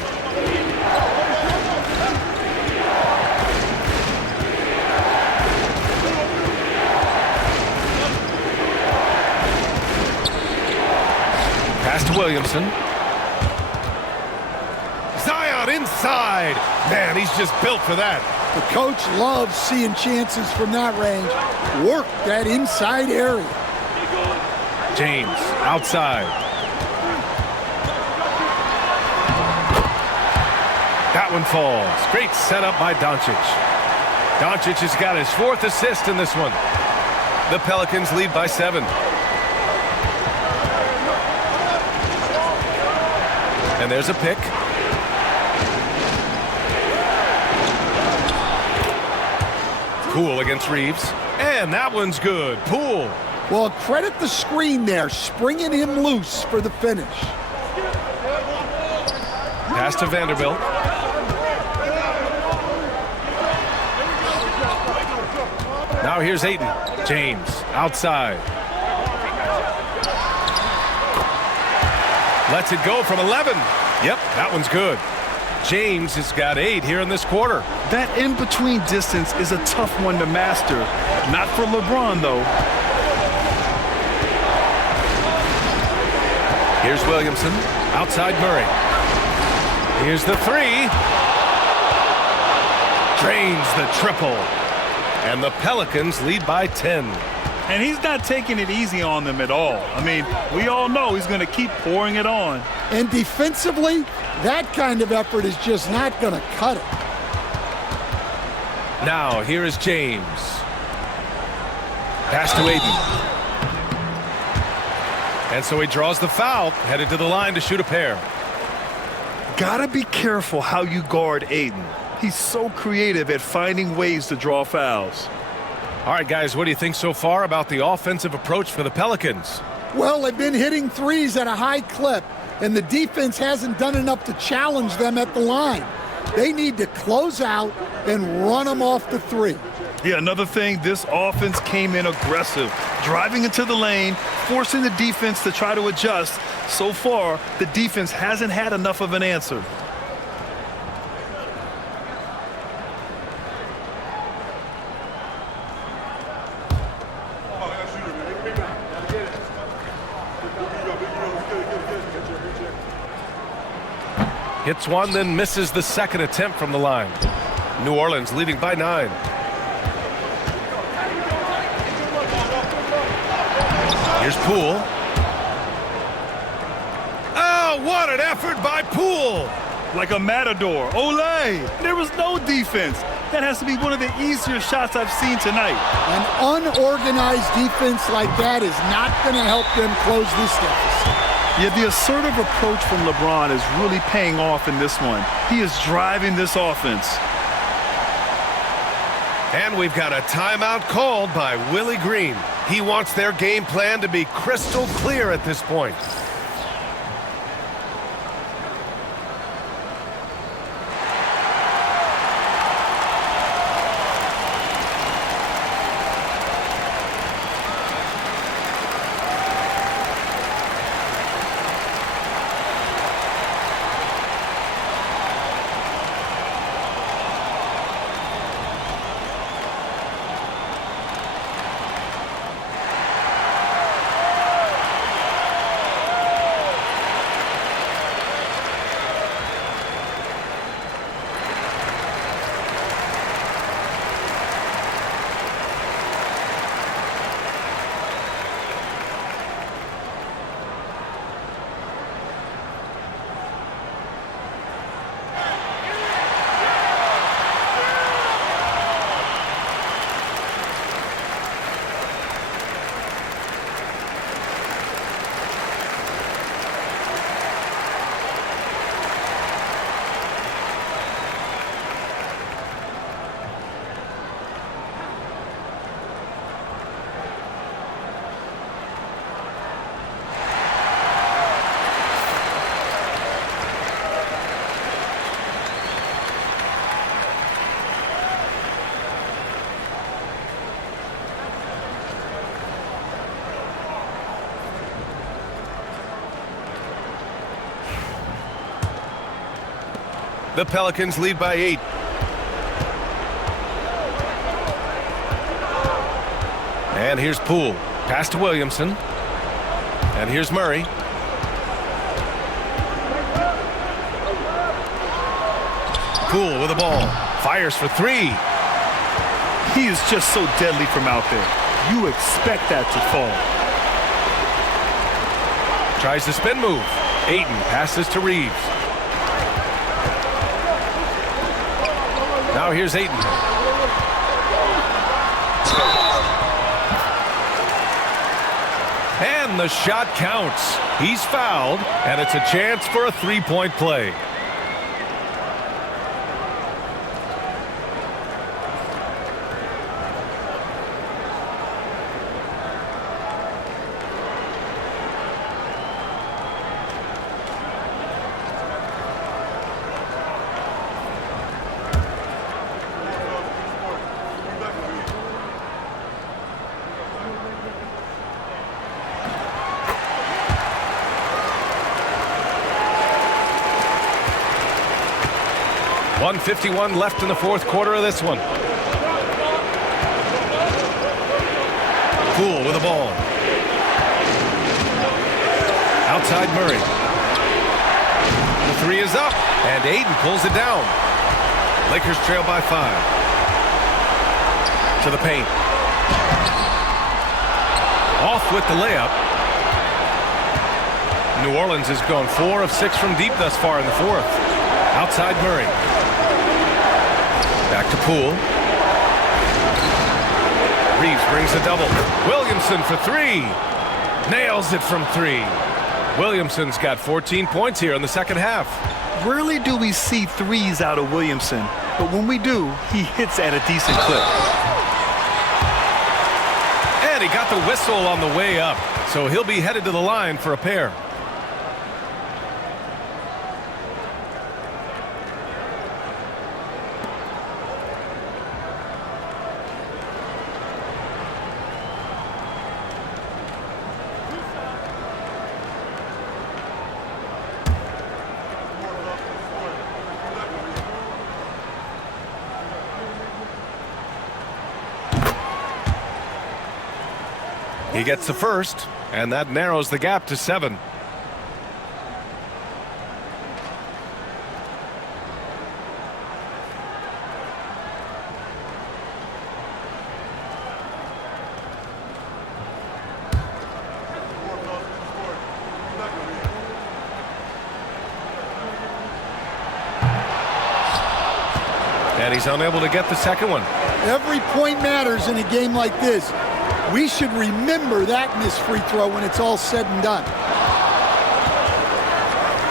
Pass to Williamson. Zion inside. Man, he's just built for that. The coach loves seeing chances from that range. Work that inside area. James outside. That one falls. Great setup by Doncic. Doncic has got his 4th assist in this one. The Pelicans lead by 7. And there's a pick. Poole against Reeves. And that one's good. Poole. Well, credit the screen there, springing him loose for the finish. Pass to Vanderbilt. Now here's Ayton. James outside. Lets it go from 11. Yep, that one's good. James has got 8 here in this quarter. That in-between distance is a tough one to master. Not for LeBron, though. Here's Williamson. Outside Murray. Here's the 3. Drains the triple. And the Pelicans lead by 10. And he's not taking it easy on them at all. I mean, we all know he's going to keep pouring it on. And defensively, that kind of effort is just not going to cut it. Now, here is James. Pass to Ayton. And so he draws the foul, headed to the line to shoot a pair. Gotta be careful how you guard Ayton. He's so creative at finding ways to draw fouls. All right, guys, what do you think so far about the offensive approach for the Pelicans? Well, they've been hitting threes at a high clip, and the defense hasn't done enough to challenge them at the line. They need to close out and run them off the three. Yeah, another thing, this offense came in aggressive, driving into the lane, forcing the defense to try to adjust. So far, the defense hasn't had enough of an answer. Hits one, then misses the second attempt from the line. New Orleans leading by 9. Here's Poole. Oh, what an effort by Poole! Like a matador. Olay! There was no defense. That has to be one of the easier shots I've seen tonight. An unorganized defense like that is not going to help them close this deficit. Yeah, the assertive approach from LeBron is really paying off in this one. He is driving this offense. And we've got a timeout called by Willie Green. He wants their game plan to be crystal clear at this point. The Pelicans lead by 8. And here's Poole. Pass to Williamson. And here's Murray. Poole with the ball. Fires for 3. He is just so deadly from out there. You expect that to fall. Tries the spin move. Ayton passes to Reeves. Now here's Ayton. And the shot counts. He's fouled, and it's a chance for a three-point play. .151 left in the fourth quarter of this one. Poole with the ball. Outside Murray. The 3 is up, and Ayton pulls it down. Lakers trail by 5. To the paint. Off with the layup. New Orleans has gone 4 of 6 from deep thus far in the fourth. Outside Murray. Back to Poole. Reeves brings a double. Williamson for 3. Nails it from 3. Williamson's got 14 points here in the second half. Rarely do we see threes out of Williamson, but when we do, he hits at a decent clip. And And he got the whistle on the way up, so he'll be headed to the line for a pair. He gets the first, and that narrows the gap to 7. And he's unable to get the second one. Every point matters in a game like this. We should remember that missed free throw when it's all said and done.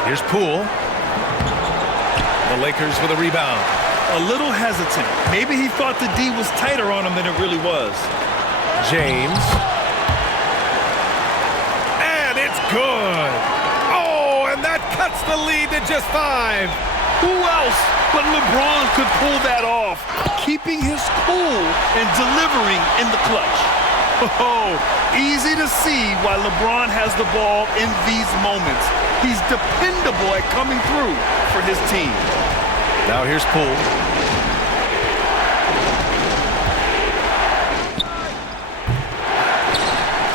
Here's Poole. The Lakers with a rebound. A little hesitant. Maybe he thought the D was tighter on him than it really was. James. And it's good. Oh, and that cuts the lead to just 5. Who else but LeBron could pull that off, keeping his cool and delivering in the clutch. Oh, easy to see why LeBron has the ball in these moments. He's dependable at coming through for his team. Now here's Poole.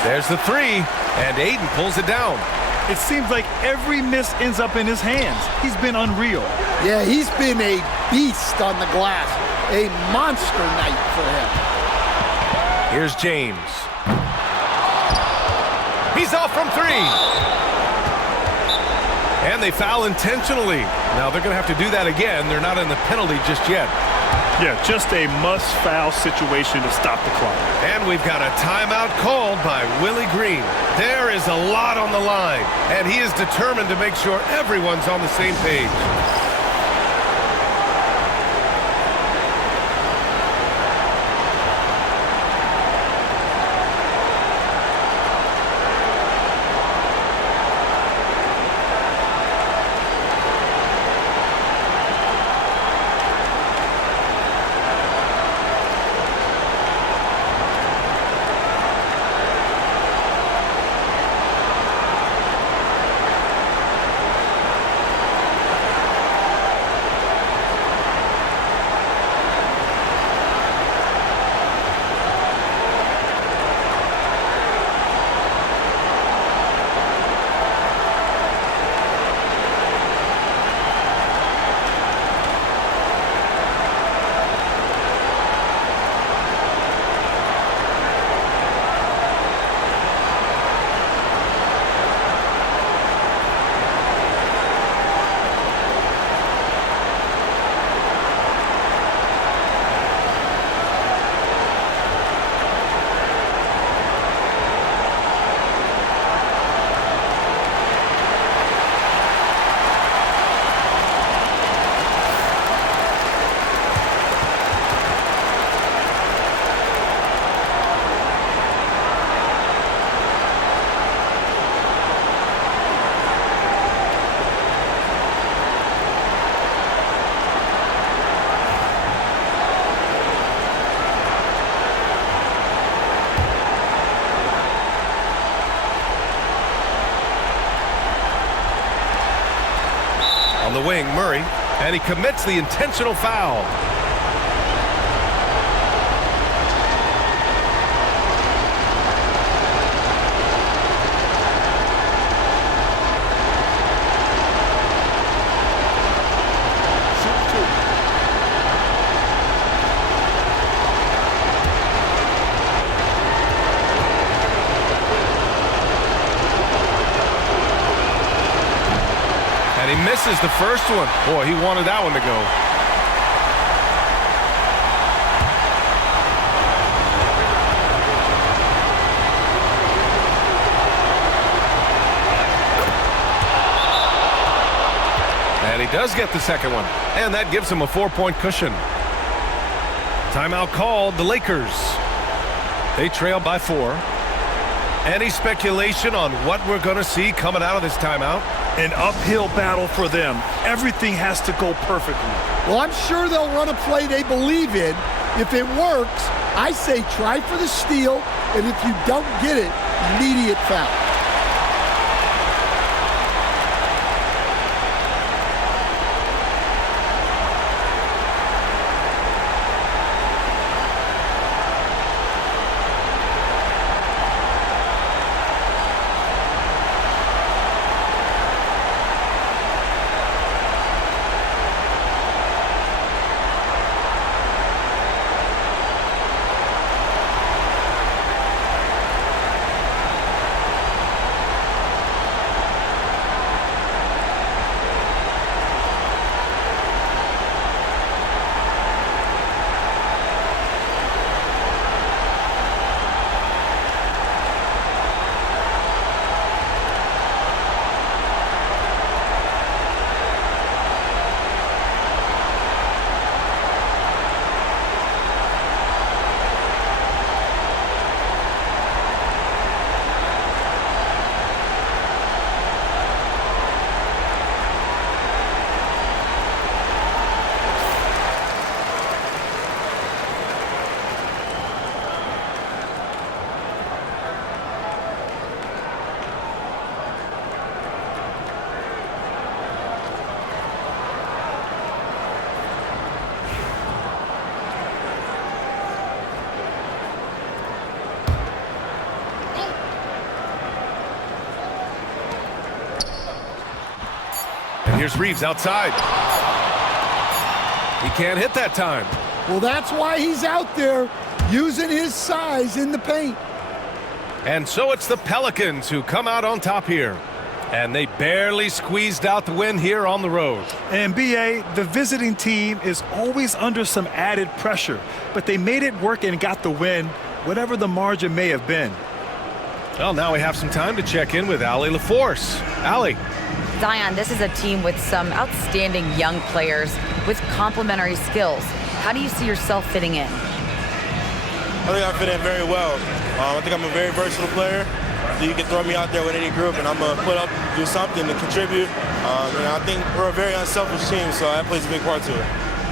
There's the 3, and Aiden pulls it down. It seems like every miss ends up in his hands. He's been unreal. Yeah, he's been a beast on the glass. A monster night for him. Here's James. He's off from 3. And they foul intentionally. Now they're going to have to do that again. They're not in the penalty just yet. Yeah, just a must-foul situation to stop the clock. And we've got a timeout called by Willie Green. There is a lot on the line, and he is determined to make sure everyone's on the same page. On the wing, Murray, and he commits the intentional foul. And he misses the first one. Boy, he wanted that one to go. And he does get the second one. And that gives him a 4-point cushion. Timeout called, the Lakers. They trail by 4. Any speculation on what we're going to see coming out of this timeout? An uphill battle for them. Everything has to go perfectly. Well, I'm sure they'll run a play they believe in. If it works, I say try for the steal, and if you don't get it, immediate foul. And here's Reeves outside. He can't hit that time. Well, that's why he's out there using his size in the paint. And so it's the Pelicans who come out on top here. And they barely squeezed out the win here on the road. And B.A., the visiting team is always under some added pressure, but they made it work and got the win, whatever the margin may have been. Well, now we have some time to check in with Allie LaForce. Allie. Zion, this is a team with some outstanding young players with complementary skills. How do you see yourself fitting in? I think I fit in very well. I think I'm a very versatile player. So you can throw me out there with any group, and I'm going to put up, do something to contribute. And I think we're a very unselfish team, so that plays a big part to it.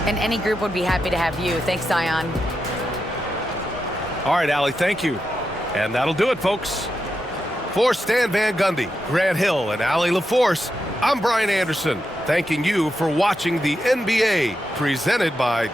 And any group would be happy to have you. Thanks, Zion. All right, Allie, thank you. And that'll do it, folks. For Stan Van Gundy, Grant Hill, and Allie LaForce, I'm Brian Anderson, thanking you for watching the NBA presented by